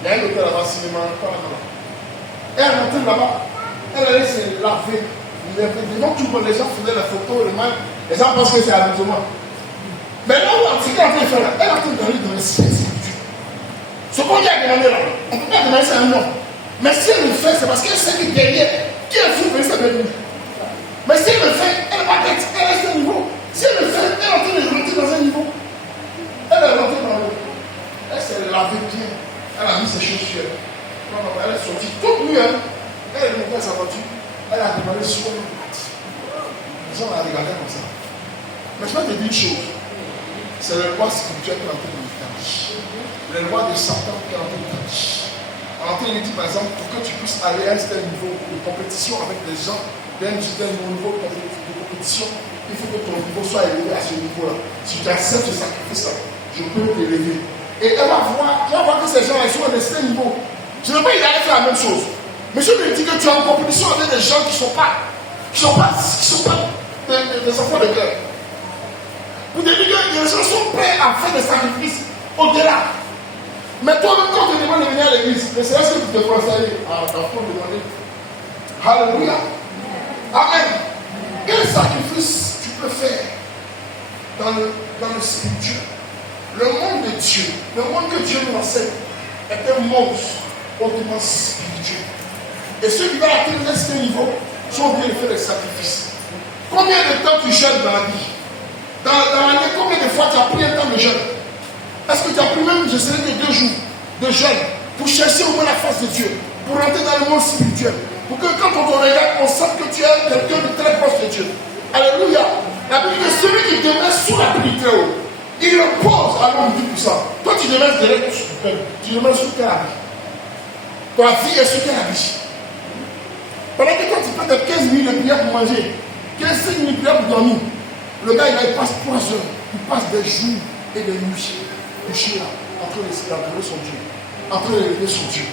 Il y a un hôtel là-bas, cinéma, elle est rentrée là-bas. Elle allait se laver. Donc, les gens faisaient les photos, les gens pensent que c'est amusement. Mais là où ce qu'elle est en train de faire là, elle est en train d'aller dans le ciel. Ce qu'on lui a demandé là, on ne peut pas demander c'est un nom. Mais si elle le fait, c'est parce qu'elle sait que derrière, qui est fou, c'est avec lui. Mais si elle le fait, elle va être, elle reste à un niveau. Si elle le fait, elle est en train de rentrer dans un niveau. Elle est rentrée dans l'eau. Elle s'est lavée bien. Elle a mis ses chaussures. Elle est sortie toute nue. Elle est montée à sa voiture. Elle a demandé sur le plat. Les gens la regardaient comme ça. Mais je vais te dire une chose. C'est le roi spirituel qui est en train de t'habiller. Le roi de Satan qui est en train de t'habiller. En train de dire par exemple, pour que tu puisses aller à un certain niveau de compétition avec des gens d'un certain niveau de compétition, il faut que ton niveau soit élevé à ce niveau-là. Si tu acceptes ce sacrifice-là, je peux t'élever. Et elle va voir, tu vas voir que ces gens-là sont à un certain niveau. Je ne veux pas y aller faire la même chose. Mais je me dis que tu es en compétition avec des gens qui ne sont pas des enfants de cœur. Pour te dire que les gens sont prêts à faire des sacrifices au-delà. Mais toi-même, quand tu te demandes de venir à l'église, mais c'est est-ce que tu te conseilles à l'enfant de demander. Alléluia. Amen. Quel sacrifice tu peux faire dans le spirituel? Le monde de Dieu, le monde que Dieu nous enseigne, est un monde hautement spirituel. Et ceux qui veulent atteindre ce niveau sont obligés de faire des sacrifices. Combien de temps tu jeûnes dans la vie? Dans l'année, combien de fois tu as pris un temps de jeûne? Est-ce que tu as pris même, je sais que 2 jours de jeûne pour chercher au moins la face de Dieu, pour rentrer dans le monde spirituel, pour que quand on te regarde, on sente que tu es quelqu'un de très proche de Dieu. Alléluia. La Bible dit que celui qui demeure sous la pluie très haut, il repose à l'homme du puissant. Toi, tu demeures direct, tu demeures sous quel habit? Ta vie est sous quel habit? Pendant que quand tu fais des 15 minutes de prière pour manger, 15 minutes de prière pour dormir, le gars il passe 3 heures, il passe des jours et des nuits couché là, en train d'adorer son Dieu, en train d'élever son Dieu.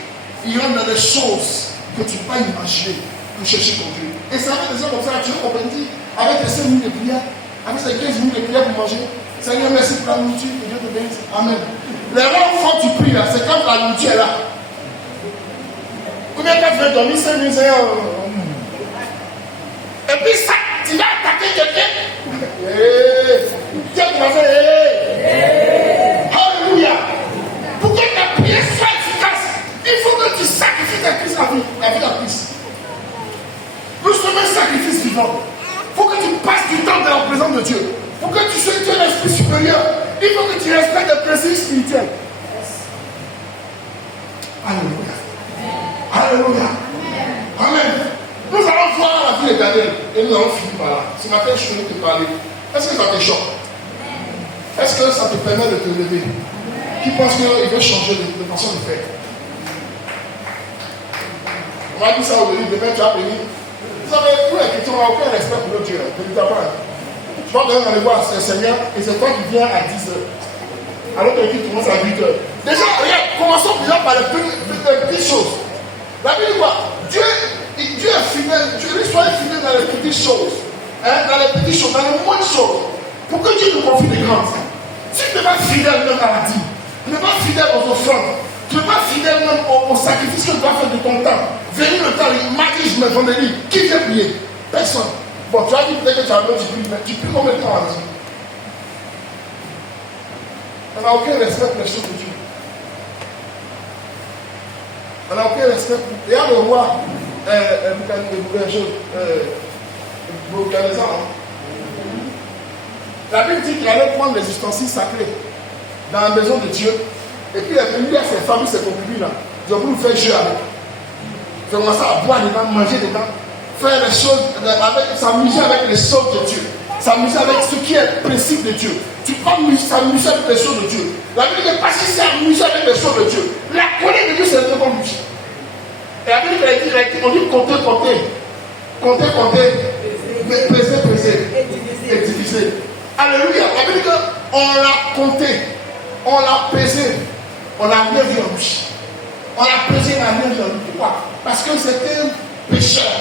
Il rentre dans des choses que tu ne peux pas imaginer pour chercher ton Dieu. Et c'est avec des gens comme ça, tu vois, on dit, avec les 5 minutes de prière, avec ces 15 minutes de prière pour manger, Seigneur, merci pour la nourriture, que Dieu te bénisse. Amen. Les rares fois tu pries là, c'est quand la nourriture est là. Combien de temps tu veux dormir 5 minutes, Seigneur? Et puis ça, tu vas attaquer quelqu'un. Dieu te va faire. Alléluia. Pour que ta prière soit efficace, il faut que tu sacrifies ta Christ avec la Christ. Nous sommes un sacrifice vivant. Il faut que tu passes du temps dans la présence de Dieu. Pour que tu sois un esprit supérieur, il faut que tu respectes les principes spirituels. Alléluia. Alléluia. Amen. Nous allons voir la vie de Daniel et nous allons finir par là. Ce matin, je vais te parler. Est-ce que ça te choque? Est-ce que ça te permet de te lever? Qui pense qu'il veut changer de façon de faire? On va dire ça au début, demain tu vas venir. Vous savez, pour les chrétiens, on n'a aucun respect pour notre Dieu. Ne dis pas. Tu vas donner aller voir le Seigneur et c'est toi qui viens à 10h. Alors que tu commences à 8h. Déjà, regarde, commençons déjà par les petites choses. La Bible dit quoi? Dieu est fidèle. Dieu lui soit fidèle dans les petites choses. Dans les petites choses, dans les moindres choses. Pour que Dieu nous confie des grandes. Si tu n'es pas fidèle même à la dîme, tu n'es pas fidèle aux offrandes, tu n'es pas fidèle même au sacrifice que tu dois faire de ton temps. Venir le temps, mardi, je me vendredi, qui vient prier? Personne. Bon, tu as dit peut-être que tu as besoin, tu pries combien de temps à la dîme? On n'a aucun respect pour les choses de Dieu. On n'a aucun respect pour. Regarde le roi, la Bible dit qu'il allait prendre les ustensiles sacrés dans la maison de Dieu. Et puis il est venu à ses femmes, ses concubines là. Ils ont voulu faire jeu avec. Ils ont commencé à boire dedans, manger dedans, faire les choses, s'amuser avec les choses de Dieu. S'amuser avec ce qui est principe de Dieu. Tu peux s'amuser avec les choses de Dieu. La Bible dit que parce qu'il s'est amusé avec les choses de Dieu, la colère de Dieu s'est levée contre lui. Et la Bible dit, on dit compter, peser et diviser. Alléluia. La Bible dit qu'on l'a compté, on l'a pesé, on n'a rien vu en lui. On l'a pesé, on n'a rien vu en lui. Pourquoi? Parce que c'était un pécheur.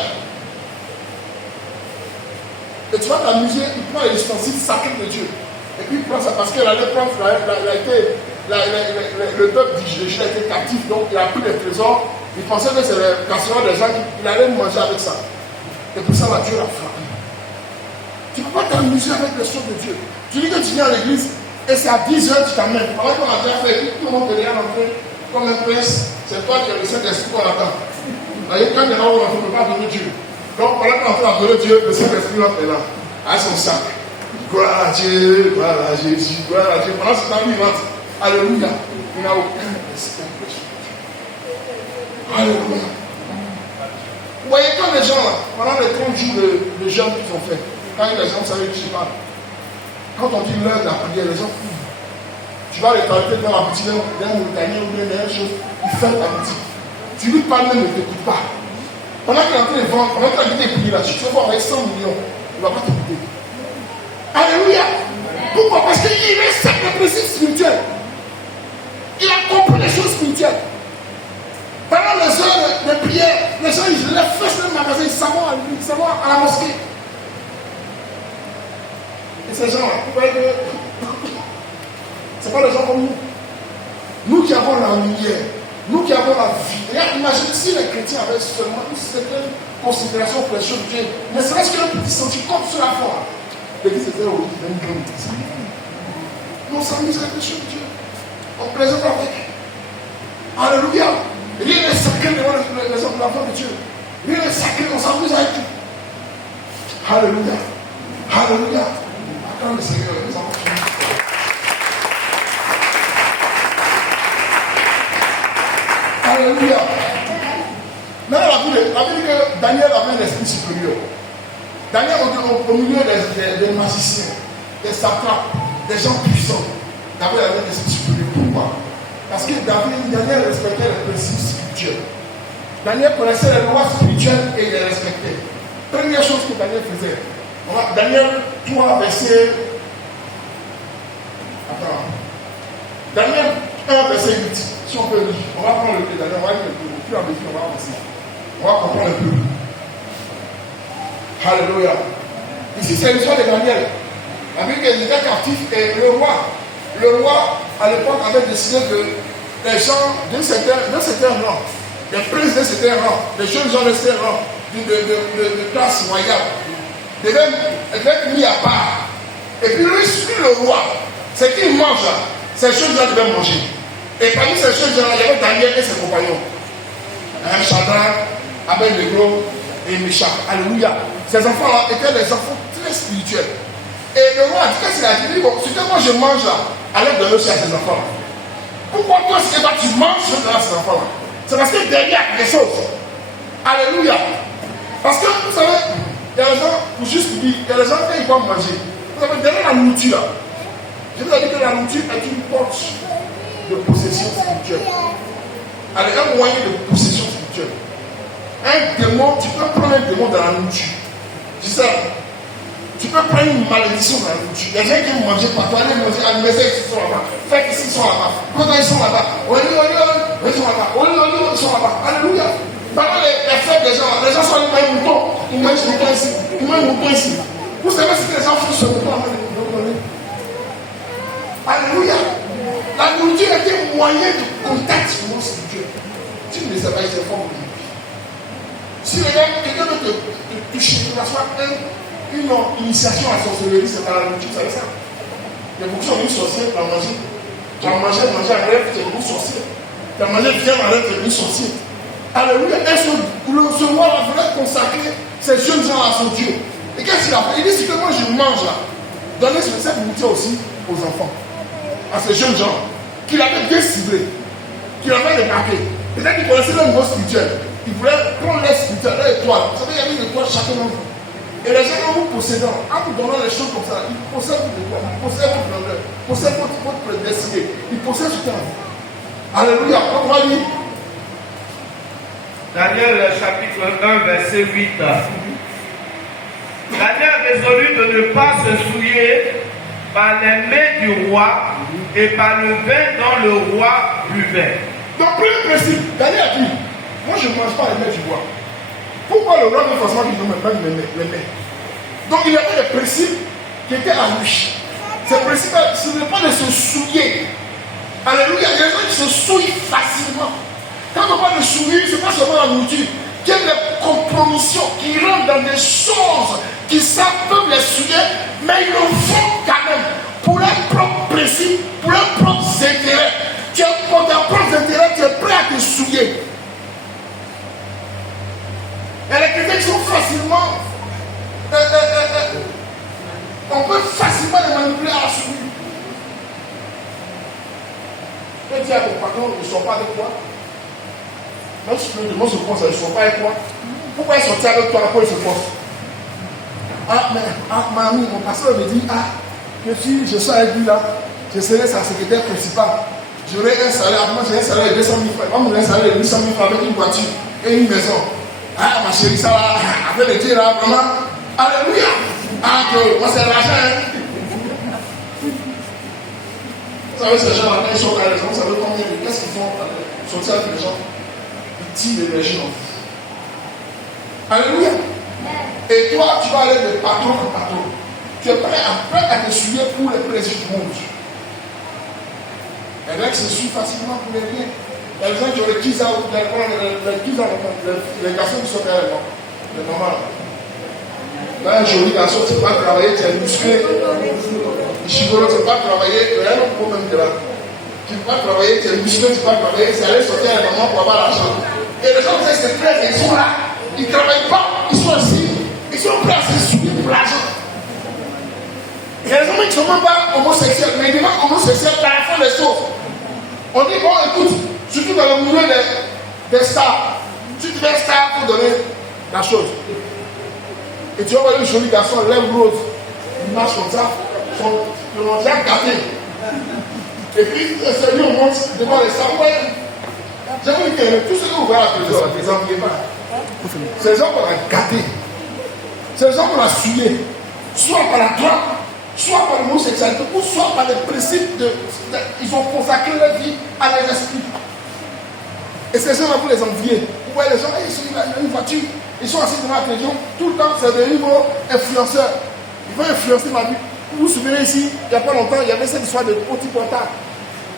Et tu vas t'amuser, il prend les ustensiles sacrés de Dieu. Et puis il prend ça parce qu'il allait prendre, le peuple d'Israël a été captif, donc il a pris des trésors. Il pensait que c'est les casseroles des gens qu'il allait manger avec ça. Et pour ça, Dieu l'a frappé. Tu ne peux pas t'amuser avec les choses de Dieu. Tu dis que tu viens à l'église et c'est à 10h tu t'amènes. Alors qu'on a déjà fait, tout le monde te regarde entrer comme un prince. C'est toi qui as le Saint-Esprit qu'on attend. Voyez, quand il y en a où on ne peut pas adorer Dieu. Donc, pendant qu'on fait adorer Dieu, le Saint-Esprit est là, à son sac. Gloire à Dieu, gloire à Jésus, gloire à Dieu. Pendant ce temps, il rentre. Alléluia. Il n'a aucun respect. Alléluia. Vous voyez, quand les gens, là, pendant les 30 jours de jeûne qu'ils ont fait, quand les gens savent qui je parle, quand on dit l'heure de la prière, les gens fouillent. Tu vas les parler dans la boutique d'un Mauritanien ou bien d'un chose, il fait ta boutique. Tu lui parles même, il ne t'écoute pas. Pendant qu'il est en train de vendre, pendant qu'il a été prié là, si tu veux voir avec 100 millions, il ne va pas t'écouter. Alléluia. Pourquoi? Parce qu'il respecte les principes spirituels. Il a compris les choses spirituelles. Pendant les heures de prière, les gens ils lèvent dans le magasin, ils s'en vont à la mosquée. Et ces gens-là, vous voyez que ce n'est pas des gens comme nous. Nous qui avons la lumière, nous qui avons la vie. Regarde, imagine si les chrétiens avaient seulement une certaine considération pour les choses de Dieu, ne serait-ce qu'un petit sentiment comme cela fort. L'église était au lit d'un grand. Nous s'amusons avec les choses de Dieu. On plaisante avec. Alléluia. Rien n'est sacré devant les enfants de Dieu. Rien n'est sacré, on s'amuse avec tout. Alléluia. Alléluia. Acclame le Seigneur, les enfants. Alléluia. Maintenant, la Bible dit que Daniel avait un esprit supérieur. Daniel, au milieu des magiciens, des satrapes, des gens puissants, David avait un esprit supérieur. Pourquoi? Parce que Daniel respectait les principes spirituels. Daniel connaissait les lois spirituelles et il les respectait. Première chose que Daniel faisait. Daniel 3, verset. Attends. Daniel 1, verset 8. Si on peut lire, on va prendre le peu. Daniel, on va lire le peu. Au fur et à mesure, on va avancer. On va comprendre un peu. Alléluia. Ici, c'est l'histoire de Daniel. La Bible dit qu'il était captif et le roi, à l'époque, avait décidé que les gens d'un certain rang, les princes d'un certain rang, les jeunes gens d'un certain rang, de classe royale, devaient être mis à part. Et puis lui, le roi, c'est qu'il mange là, ces choses-là devaient manger. Et parmi ces choses-là, il y avait Daniel et ses compagnons. Shadrach, Abednego et Meshach. Alléluia. Ces enfants-là étaient des enfants très spirituels. Et le roi a dit, qu'est-ce qu'il a dit? Il dit, bon, si moi je mange là, allez donner aussi à ces enfants-là. Pourquoi toi, si tu manges, je donne à ces enfants-là? C'est parce que derrière, il y a des choses. Alléluia. Parce que, vous savez, il y a des gens, pour juste dire, il y a des gens qui vont manger. Vous savez, derrière la nourriture là, je vous ai dit que la nourriture est une porte de possession spirituelle. Elle est un moyen de possession spirituelle. Un démon, tu peux prendre un démon dans la nourriture. Tu sais, tu peux prendre une malédiction dans la nourriture. Il y a des gens qui vont manger partout, aller manger à l'université, ils sont là-bas. Faites ici, ils sont là-bas. Quand ils sont là-bas, ils sont là-bas. Ils sont là-bas. Alléluia. Pendant les fêtes des gens, les gens sont allés manger un mouton. Ils mangent un mouton ici. Ils mangent un mouton ici. Vous savez ce que les gens font ce mouton avant de vous donner. Alléluia. La nourriture était un moyen de contact spirituel. Tu ne les as pas été fort aujourd'hui. Si quelqu'un veut te toucher, tu vas faire une initiation à la sorcellerie, c'est par la nourriture, vous savez ça? Il y a beaucoup de gens qui sont sorciers, tu as mangé. Tu as mangé, en rêve, tu es devenu sorcier. Tu as mangé bien en rêve, tu es devenu sorcier. Alléluia. Et ce roi voulait consacrer ces jeunes gens à son Dieu. Et qu'est-ce qu'il a fait? Il dit, si que moi je mange là, donnez cette nourriture aussi aux enfants, à ces jeunes gens, qu'il avait bien ciblés, qu'il avait démarqués. Peut-être qu'il connaissait leur niveau spirituel. Il voulait prendre leur spirituel, leur étoile. Vous savez, il y avait une étoile chacun d'entre vous. Et les gens, en vous possédant, en vous donnant les choses comme ça, ils possèdent votre étoile, ils possèdent votre grandeur, ils possèdent votre destinée, ils possèdent ce qu'il y a en vous. Alléluia. On va lire. Daniel chapitre 1, verset 8. Daniel résolut de ne pas se souiller par les mains du roi et par le vin dont le roi buvait. Donc, premier principe, Daniel a dit, moi je ne mange pas les mains du roi. Pourquoi le roi veut forcément qu'il ne mange pas les mains? Donc il y avait des principes qui étaient à lui. Ces principes, ce n'est pas de se souiller. Alléluia, il y a des gens qui se souillent facilement. Quand on parle de souiller, ce n'est pas seulement la nourriture. Il y a des compromissions qui rentrent dans des choses qui savent peuvent les souiller, mais ils le font quand même pour leurs propres principes, pour leurs propres intérêts. Tu es pour tes propres intérêts, tu es prêt à te souiller. Et les chrétiens sont facilement, on peut facilement les manipuler à la souiller. Et dis à ton patron, ne sors pas avec toi. Même si tu me demandes ce point, ça ne sort pas avec toi. Pourquoi il sortit avec toi après il se pense? Ah, mais ma amie, mon pasteur me dit, que si je sors avec lui là, je serai sa secrétaire principale. J'aurai un salaire, moi j'ai un salaire de 200 000 francs. Moi j'ai un salaire de 800 000 francs avec une voiture et une maison. Ah, ma chérie, ça va, avec le Dieu là, maman. Alléluia. Que moi c'est l'argent. Vous savez, ces gens là, quand ils sont à la maison, vous savez combien, qu'est-ce qu'ils font sortir avec les gens? Ils tirent l'énergie en vous. Alléluia. Et toi, tu vas aller de patron en patron. Tu es prêt à te souiller pour les plaisirs du monde. Les gens qui se suivent facilement pour les biens. Il y a des gens qui ont les kids à les garçons qui sont derrière moi. Les mamans. Là, un joli garçon, tu ne peux pas travailler, tu es musclé. Les chigolos, tu ne peux pas travailler, il y a un autre problème de là. Tu ne peux pas travailler, tu es musclé, tu ne peux pas travailler, c'est aller sortir à la maman pour avoir l'argent. Et les gens qui se prêtent, ils sont là, ils ne travaillent pas, ils sont assis, ils sont prêts à se souiller pour l'argent. Il y a des hommes qui ne sont même pas homosexuels, mais ils deviennent homosexuels par la fin des choses. On dit, bon, écoute, surtout dans le milieu des stars, tu deviens star pour donner la chose. Et tu vas voir le joli garçon, lève rose, il marche comme ça, son déjà gâté. Et puis, c'est lui, on monte devant les stars. J'aimerais que tout ce que vous voyez à la télévision, ne les enviez pas. Ces gens qu'on a gâtés, ces gens qu'on a souillés, soit par la droite, soit par l'homosexualité, ou soit par les principes ils ont consacré leur vie à leur esprit. Et ces gens-là, vous les enviez. Vous voyez les gens, ils ont une voiture, ils sont assis devant la télévision, tout le temps, c'est des nouveaux influenceurs. Ils vont influencer ma vie. Vous vous souvenez ici, il n'y a pas longtemps, il y avait cette histoire de petits portables.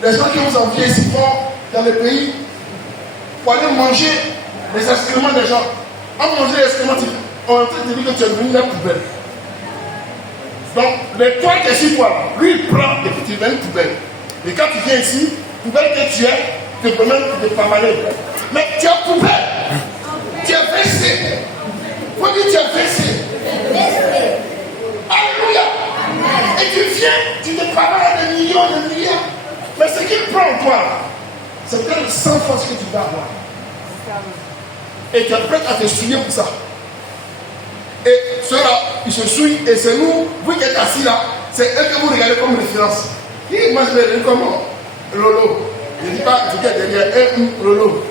Les gens qui vous envient ici font dans les pays pour aller manger les excréments des gens. En mangeant les excréments, on est en train de dire que tu es devenu la poubelle. Donc, les toits qui est sur toi, lui il prend et puis tu viens une poubelle. Et quand tu viens ici, poubelle que tu es, tu peux même te pavaner. Mais tu es poubelle. Tu es versé. Faut dire tu es versé. Alléluia. Et tu viens, tu te pavanes des millions de milliards. Mais ce qu'il prend en toi, c'est peut-être le sans force que tu vas avoir. Et tu es prêt à te souiller pour ça. Et ceux-là, ils se souillent, et c'est nous, vous qui êtes assis là, c'est eux que vous regardez comme référence. Moi je vais dire comment Lolo. Je ne dis pas, tu es derrière Lolo.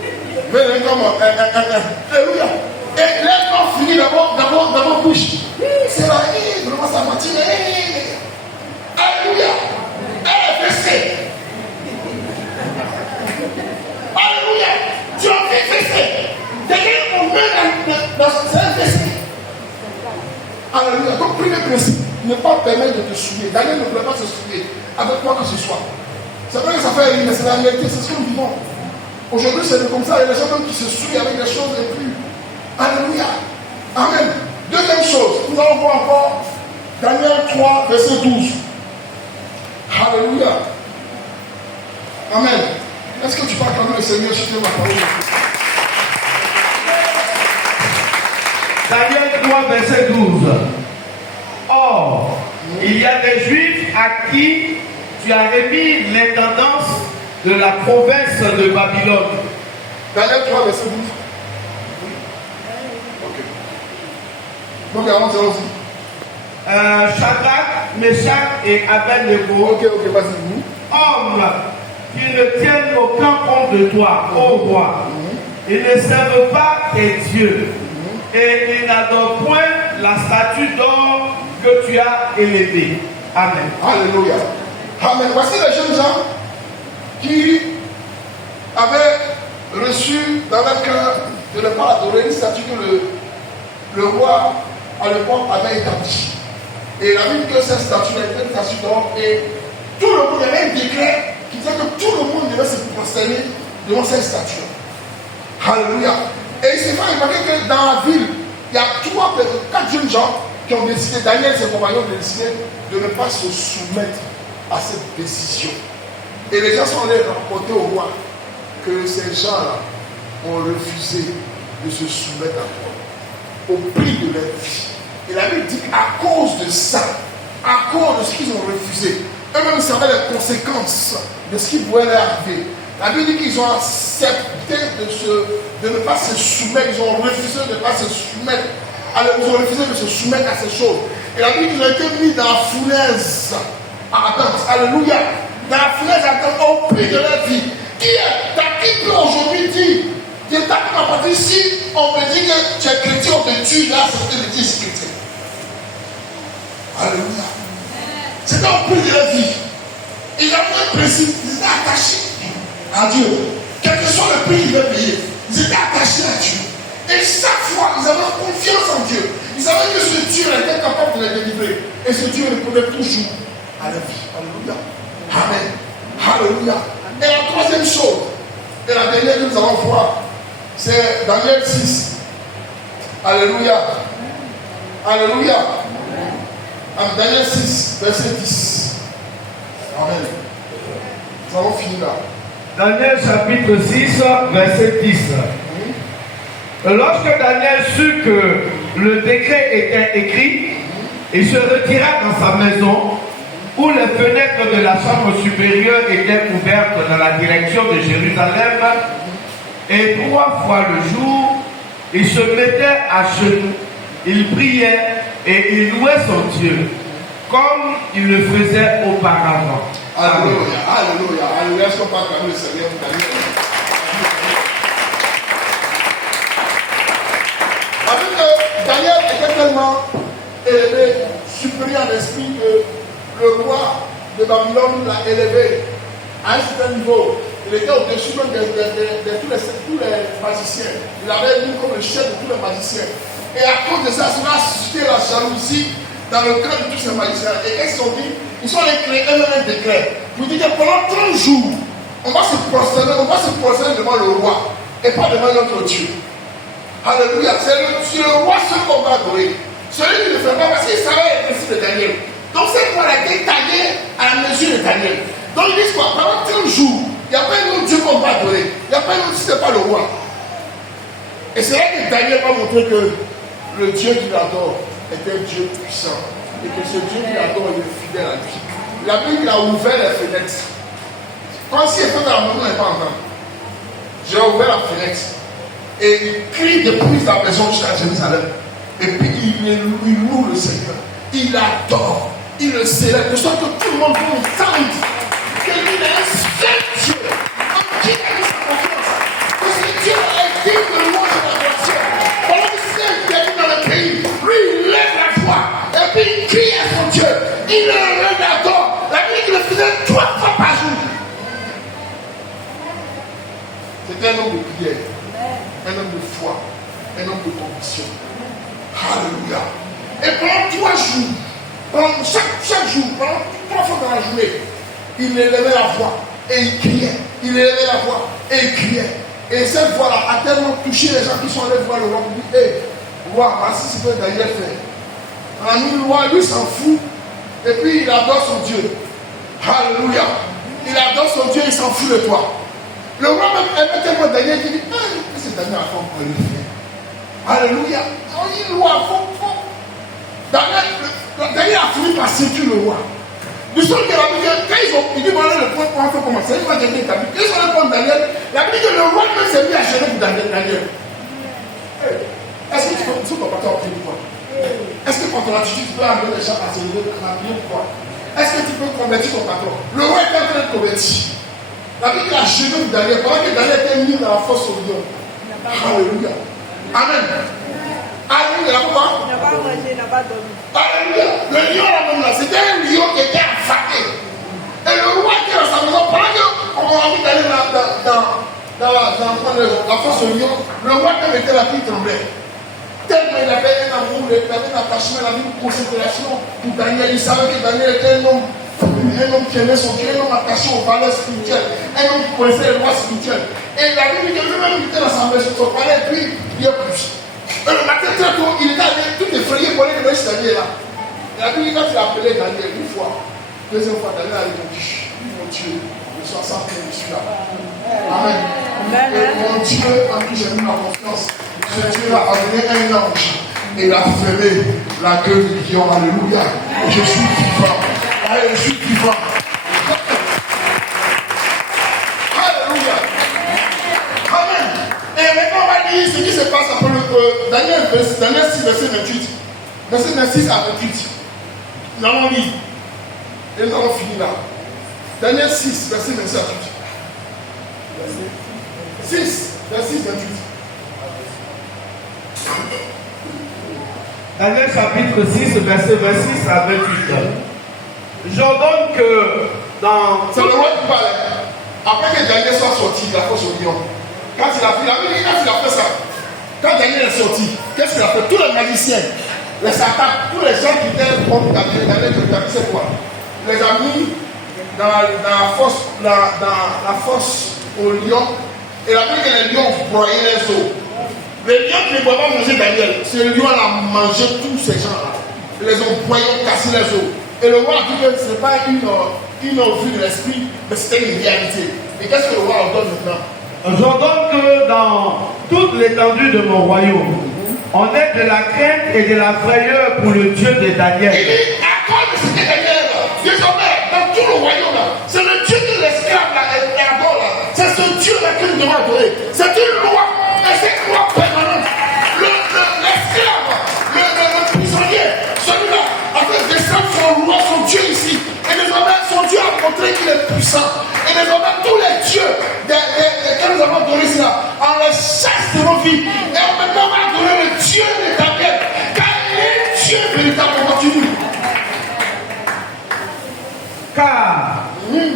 Mais je vais dire comment Alléluia. Et là, on finit d'abord bouche. C'est là, je commence à mentir. Alléluia. Elle est fessée. Alléluia. Tu as fait fesser. Quelqu'un ne pas permettre de te souiller. Daniel ne voulait pas se souiller avec quoi que ce soit. C'est vrai que ça fait rire, mais c'est la réalité, c'est ce que nous vivons. Aujourd'hui, c'est comme ça, il y a des gens même qui se souillent avec des choses les plus. Alléluia. Amen. Deuxième chose, nous allons voir encore Daniel 3, verset 12. Alléluia. Amen. Est-ce que tu peux acclamer le Seigneur? Je te ma parole. Daniel 3, verset 12. Or, il y a des Juifs à qui tu as remis l'intendance de la province de Babylone. Daniel 3, verset 12. Ok. Donc, avant, c'est aussi. Shadrach, Meshach et Abednego. Ok, vas-y. Hommes qui ne tiennent aucun compte de toi, ô roi. Ils ne servent pas tes dieux. Et ils n'adorent point la statue d'or que tu as élevée. Amen. Alléluia. Amen. Voici les jeunes gens qui avaient reçu dans leur cœur de ne pas adorer une statue que le roi à l'époque avait établie. Et il a vu que cette statue était une statue d'or et tout le monde, il y avait un décret qui disait que tout le monde devait se prosterner devant cette statue. Alléluia. Et il s'est fait remarquer que dans la ville, il y a 4 jeunes gens qui ont décidé, Daniel et ses compagnons ont décidé de ne pas se soumettre à cette décision. Et les gens sont allés rapporter au roi que ces gens-là ont refusé de se soumettre à toi, au prix de leur vie. Et la Bible dit qu'à cause de ça, à cause de ce qu'ils ont refusé, eux-mêmes savaient les conséquences de ce qui pouvait leur arriver. La Bible dit qu'ils ont accepté de ne pas se soumettre, ils ont refusé de ne pas se soumettre. Alors, ils ont refusé de se soumettre à ces choses. Et la Bible dit qu'ils ont été mis dans la fournaise à attendre. Alléluia. Dans la fournaise à attendre au prix de leur vie. Qui peut aujourd'hui dire, je tape ma partie, si on me dit que tu es chrétien, on te tue, là, c'est que tu es chrétien. Alléluia. C'est au prix de leur vie. Ils avaient un principe, ils étaient attachés à Dieu. Quel que soit le prix qu'ils devaient payer, ils étaient attachés à Dieu. Et chaque fois, ils avaient confiance en Dieu. Ils savaient que ce Dieu était capable de les délivrer. Et ce Dieu répondait toujours à la vie. Alléluia. Amen. Alléluia. Et la troisième chose, et la dernière que nous allons voir, c'est Daniel 6. Alléluia. Alléluia. Daniel 6, verset 10. Amen. Nous allons finir là. Daniel chapitre 6, verset 10. Lorsque Daniel sut que le décret était écrit, il se retira dans sa maison, où les fenêtres de la chambre supérieure étaient ouvertes dans la direction de Jérusalem, et 3 fois le jour, il se mettait à genoux, il priait et il louait son Dieu, comme il le faisait auparavant. Alléluia, alléluia, alléluia. Est-ce qu'on peut acclamer le Seigneur Daniel? Avec que Daniel était tellement élevé, supérieur en esprit, que le roi de Babylone l'a élevé à un certain niveau. Il était au-dessus même de tous les magiciens. Il avait mis comme le chef de tous les magiciens. Et à cause de ça, cela a suscité la jalousie dans le cœur de tous ces magiciens. Et qu'est-ce qu'ils ont dit? Ils sont allés créer un décret. Vous dites que pendant 30 jours, on va se prosterner devant le roi et pas devant notre Dieu. Alléluia. C'est le roi seul qu'on va adorer. Celui qui ne fait pas parce qu'il savait le principe de Daniel. Donc cette fois, elle a été taillée à la mesure de Daniel. Donc ils disent quoi? Pendant 30 jours, il n'y a pas un autre Dieu qu'on va adorer. Il n'y a pas un autre si ce n'est pas le roi. Et c'est là que Daniel va montrer que le Dieu qu'il adore est un Dieu puissant. Et que ce Dieu qu'il adore il est fidèle à lui. La Bible il a ouvert les fenêtres. Quand si il fait dans la maison, on n'est pas entendu. J'ai ouvert la fenêtre. Et il crie depuis la maison jusqu'à Jérusalem. Et puis il loue le Seigneur. Il adore. Il le célèbre. De sorte que tout le monde peut entendre que lui est un seul Dieu. En qui il a mis sa confiance. Que ce Dieu est digne de louange et d'adoration. Pendant que c'est qui est dans le pays, lui il lève la voix. Et puis il crie à son Dieu. Il le adore. La Bible le faisait 3 fois par jour. C'était un homme de prière, un homme de foi, un homme de conviction. Alléluia. Et pendant 3 jours, Chaque jour, pendant 3 fois dans la journée, il élevait la voix et il criait. Il élevait la voix et il criait. Et cette voix-là a tellement touché les gens qui sont allés voir le roi. Il dit, hé, roi, voici ce que Daniel fait. Le roi, lui, s'en fout. Et puis, il adore son Dieu. Alléluia. Il adore son Dieu, il s'en fout de toi. Le roi même aimait tellement Daniel qu'il dit, qu'est-ce que Daniel a fait pour lui faire? Alléluia. Il roi, Daniel a fini par séduire le roi. Du seul que la Bible, quand il dit voilà le point pour en faire commencer, il va gagner ta vie. Quand ils sont allés prendre Daniel, la Bible dit que le roi même s'est mis à gêner pour Daniel. Est-ce que tu peux pas partir au pied de quoi? Est-ce que quand ton attitude, tu peux amener les gens à se lever à prier ou quoi? Est-ce que tu peux convertir ton patron? Le roi est en train de convertir. La Bible a gêné pour Daniel pendant que Daniel était mis dans la fosse au lion. Alléluia. Amen. Alléluia. Pourquoi? Il n'a pas mangé, il n'a pas dormi. Alléluia. Le lion là-même là, c'était un lion qui était affamé. Et le roi était dans sa maison. Pendant qu'on a envie d'aller dans la fosse au lion, le roi même était là qui tremblait. Tellement il avait un amour, il avait un attachement, il avait une considération pour Daniel. Il savait que Daniel était un homme qui aimait son Dieu, un homme attaché aux valeurs spirituelles, un homme qui connaissait les lois spirituelles. Et il avait dit que lui-même était dans sa maison, son palais, et puis il y a plus. Et le matin très tôt, il était allé tout effrayé pour aller de ce Daniel là. Il a dit, quand il a appelé Daniel une fois, deuxième fois, Daniel a répondu, mon Dieu, je suis en santé, je suis là. Amen. Et mon Dieu, en qui j'ai mis ma confiance, ce Dieu a amené un ange et il a fermé la gueule du lion. Alléluia. Et je suis vivant. Allez, je suis vivant. Alléluia. Amen. Et maintenant, on va lire ce qui se passe après Daniel 6, verset 28. Verset 26 à 28. Nous allons lire. Et nous allons finir là. Daniel 6, verset 26 à 28. 6, verset 28. Daniel chapitre 6, verset 26 à 28. J'ordonne que dans... C'est le roi qui parle. Après que Daniel soit sorti, il a fait son lion. Quand il a fait, quand il a fait ça, quand Daniel est sorti, qu'est-ce qu'il a fait? Tous les magiciens, les satraps, tous les gens qui étaient contre Daniel, c'est quoi? Les a mis dans la fosse au lion. Et la Bible dit que les lions broyaient les os. Les lions qui ne pouvaient pas manger Daniel, ces lions a mangé tous ces gens-là. Ils les ont broyés, cassé les os. Et le roi a dit que ce n'est pas une vue de l'esprit, mais c'était une réalité. Et qu'est-ce que le roi ordonne maintenant? J'ordonne que dans toute l'étendue de mon royaume, on ait de la crainte et de la frayeur pour le Dieu de Daniel. Il dit, à cause de ce que Daniel, désormais, dans tout le royaume, c'est le Dieu de l'esclave là, c'est ce Dieu-là que nous devons adorer. C'est une loi, et cette loi permanente. L'esclave, le prisonnier, celui-là, a fait descendre son roi, son Dieu ici. Et désormais, son Dieu a montré qu'il est puissant. Et désormais, tous les dieux que nous avons adorés ici, on les chasse de nos vies. Et maintenant, on va adorer le Dieu de Daniel. Car il est Dieu véritablement continue. Car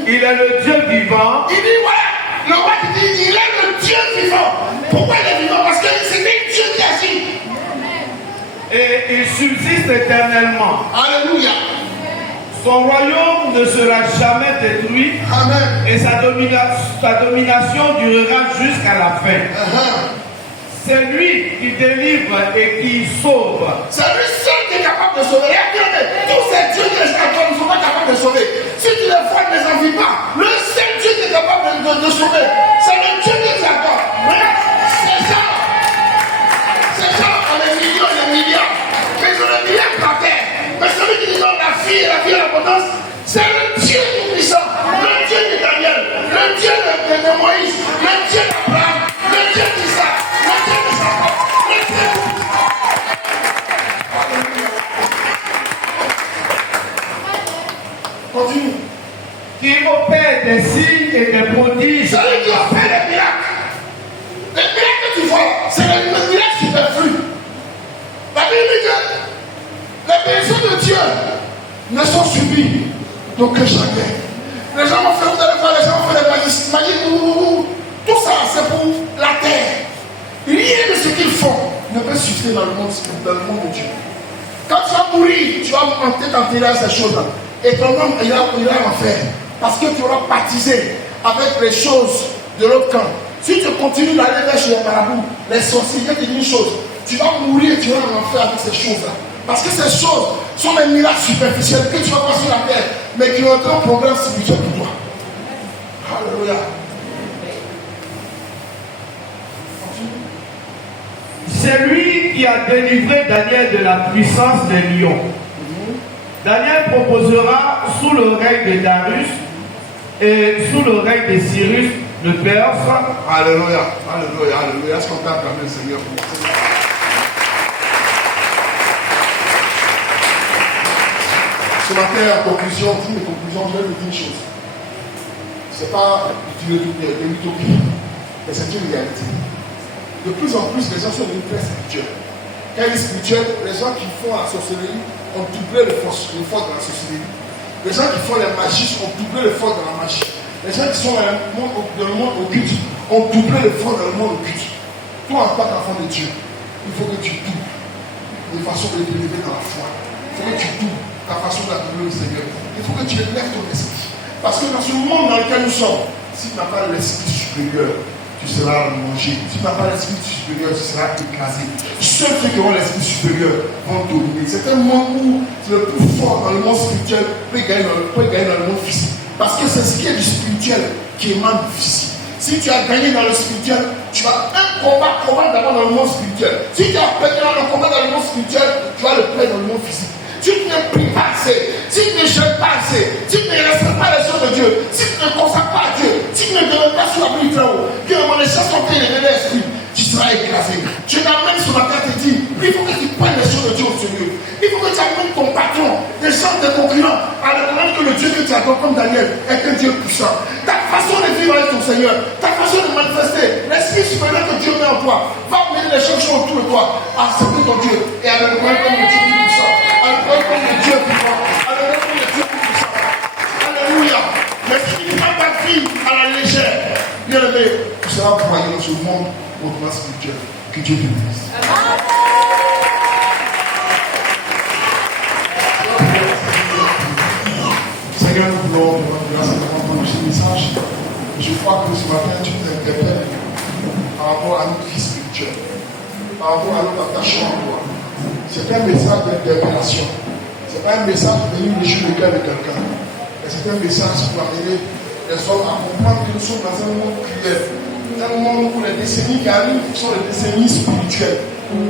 il est le Dieu vivant. Il dit voilà, le roi qui dit il est le Dieu vivant. Pourquoi il est vivant? Parce que c'était Dieu qui agit. Et il subsiste éternellement. Alléluia. Son royaume ne sera jamais détruit. Amen. Et sa domination durera jusqu'à la fin. C'est lui qui délivre et qui sauve. C'est lui seul qui est capable de sauver. Regardez, tous ces dieux que les gens ne sont pas capables de sauver. Si tu les vois, ne les envie pas. Le seul Dieu qui est capable de sauver, c'est le Dieu qui les adore. Regarde, ces gens ont des millions et des milliards. Mais ils ont des milliards par terre. Mais celui qui donne la vie et l'abondance, c'est le Dieu tout-puissant. Le Dieu de Daniel, le Dieu de Moïse, le Dieu d'Abraham, le Dieu d'Isaac, le Dieu de Jacob, le Dieu de... Continue. Qui opère des signes et des prodiges. Celui qui opère les miracles. Les miracles que tu vois, c'est les miracles superflus. La Bible dit que les bénédictions de Dieu ne sont subies d'aucun chacun. Les gens vont faire, vous allez voir, les gens vont faire des magies, tout ça, c'est pour la terre. Rien de ce qu'ils font ne peut suffire dans le monde de Dieu. Quand tu vas mourir, tu vas t'enterrer à ces choses-là. Et ton homme ira en enfer. Parce que tu auras baptisé avec les choses de l'autre camp. Si tu continues d'aller vers chez les marabouts, les sorciers, je te dis une chose. Tu vas mourir et tu vas en enfer avec ces choses-là. Parce que ces choses sont des miracles superficiels que tu vas voir sur la terre, mais qui ont un programme spirituel pour toi. Alléluia. C'est lui qui a délivré Daniel de la puissance des lions. Daniel proposera sous le règne de Darius et sous le règne de Cyrus le Perse. Alléluia, alléluia, alléluia. Est-ce qu'on peut acclamer le Seigneur pour ça? Ce matin, en conclusion, je vais vous dire une chose. Ce n'est pas de l'utopie, mais c'est une réalité. De plus en plus, les gens sont devenus très spirituels. Quand ils sont spirituels, les gens qui font la sorcellerie ont doublé les forces de la sorcellerie. Les gens qui font les magies ont doublé les forces de la magie. Les gens qui sont dans le monde occulte ont doublé les forces dans le monde occulte. Toi, en tant qu'enfant de Dieu, il faut que tu doubles de façon de t'élever dans la foi. Il faut que tu doubles ta façon d'adorer le Seigneur. Il faut que tu élèves ton esprit. Parce que dans ce monde dans lequel nous sommes, si tu n'as pas l'esprit supérieur, tu seras mangé. Si tu n'as pas l'esprit supérieur, tu seras écrasé. Seuls ceux qui ont l'esprit supérieur vont dominer. C'est un monde où le plus fort dans le monde spirituel peut gagner dans le monde physique. Parce que c'est ce qui est du spirituel qui émane du physique. Si tu as gagné dans le spirituel, tu vas un combat d'abord dans le monde spirituel. Si tu as perdu dans le combat dans le monde spirituel, tu vas le perdre dans le monde physique. Si tu ne pries pas assez, si tu ne jeûnes pas assez, si tu ne respectes pas les choses de Dieu, si tu ne consacres pas à Dieu, si tu ne demeures pas sur la pluie très haut, que mon échelle soit pleine de l'esprit, tu seras écrasé. Je t'amène sur la terre et te dis, il faut que tu prennes les choses de Dieu au sérieux. Il faut que tu amènes ton patron, les gens, tes concurrents, à reconnaître que le Dieu que tu adores comme Daniel est un Dieu puissant. Ta façon de vivre avec ton Seigneur, ta façon de manifester, l'esprit supérieur que Dieu met en toi, va mener les choses autour de toi à accepter ton Dieu et à le reconnaître comme le Dieu puissant. Comme le Dieu vivant, alléluia, comme le Dieu puissant. Alléluia. Mais si tu ne prends pas ta vie à la légère, bien aimé, tu seras broyé dans ce monde hautement spirituel. Que Dieu te bénisse. Seigneur, nous voulons te rendre grâce pour ce message. Je crois que ce matin, tu nous interpelles par rapport à notre vie spirituelle, par rapport à notre attachement à toi. C'est un message d'interpellation. Ce n'est pas un message pour venir lécher le cœur de quelqu'un. Mais c'est un message pour amener les hommes à comprendre que nous sommes dans un monde cruel. Un monde où les décennies qui arrivent sont les décennies spirituelles.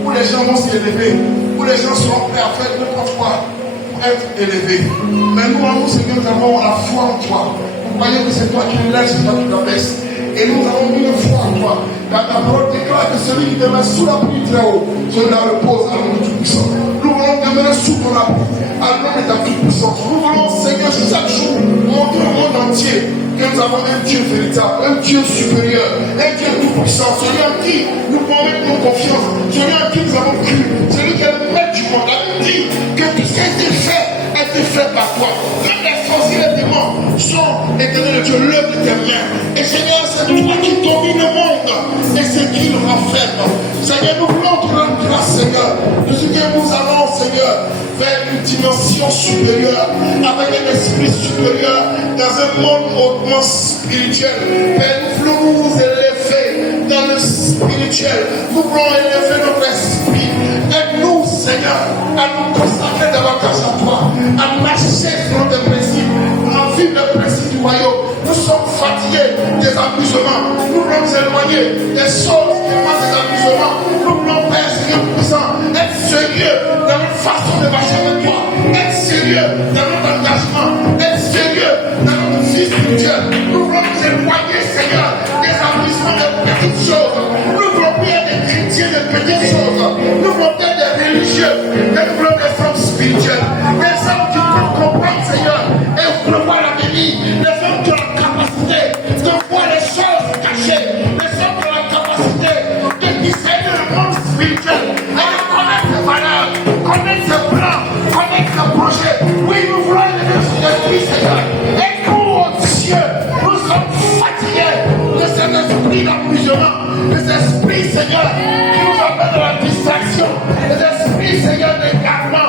Où les gens vont s'élever. Où les gens seront prêts à faire n'importe quoi pour être élevés. Mais nous, en nous, Seigneur, nous avons la foi en toi. Nous croyons que c'est toi qui nous lèves, c'est toi qui nous abaisses. Et nous avons mis une foi en toi. Car ta parole déclare que celui qui demeure sous la pluie très haut, celui-là repose à l'homme tout-puissant. Nous voulons demeurer sous ton appui, à l'homme de ta toute-puissance. Nous voulons, Seigneur, chaque jour, montrer au monde entier que nous avons un Dieu véritable, un Dieu supérieur, un Dieu tout-puissant, celui en qui nous pouvons mettre nos confiances, celui en qui nous avons cru, celui qui est le maître du monde. La Bible dit que tout ce qui a été fait par toi. Même les sorciers et les démons sont, éternel Dieu, l'œuvre de tes mains. Et Seigneur, c'est toi qui domines le monde et c'est qui le renferme. Seigneur, nous voulons te rendre grâce, Seigneur, de ce que nous allons, Seigneur, vers une dimension supérieure, avec un esprit supérieur, dans un monde hautement spirituel. Père, nous voulons nous élever dans le spirituel. Nous voulons élever notre esprit. Aide-nous, Seigneur, à nous consacrer davantage à toi, à marcher selon tes principes, à vivre les principes du royaume. Nous sommes fatigués des amusements. Nous voulons nous éloigner des choses qui font des amusements. Nous voulons faire Seigneur puissant, être sérieux dans notre façon de marcher avec toi, être sérieux dans notre engagement, être sérieux dans notre vie spirituelle. Nous voulons nous éloigner, Seigneur, des amusements de petites choses. Nous voulons plus être des chrétiens de petites choses. Nous voulons être des religieux, mais nous voulons des femmes spirituelles, des hommes qui peuvent comprendre, Seigneur, et prévoir l'avenir, des hommes qui ont la capacité de voir les choses cachées, des hommes qui ont la capacité de discerner le monde spirituel, et de connaître ses valeurs, connaître ses plans, connaître ses projets. Oui, nous voulons aider sur l'esprit, Seigneur. Et nous, oh Dieu, nous sommes fatigués de cet esprit d'amusement, de cet esprit, Seigneur, qui nous amène à la distraction, de cet esprit, Seigneur, d'égarement.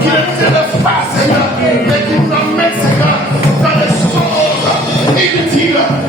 qui ne nous élève pas, Seigneur, mais qui nous amène, Seigneur, dans les choses inutiles.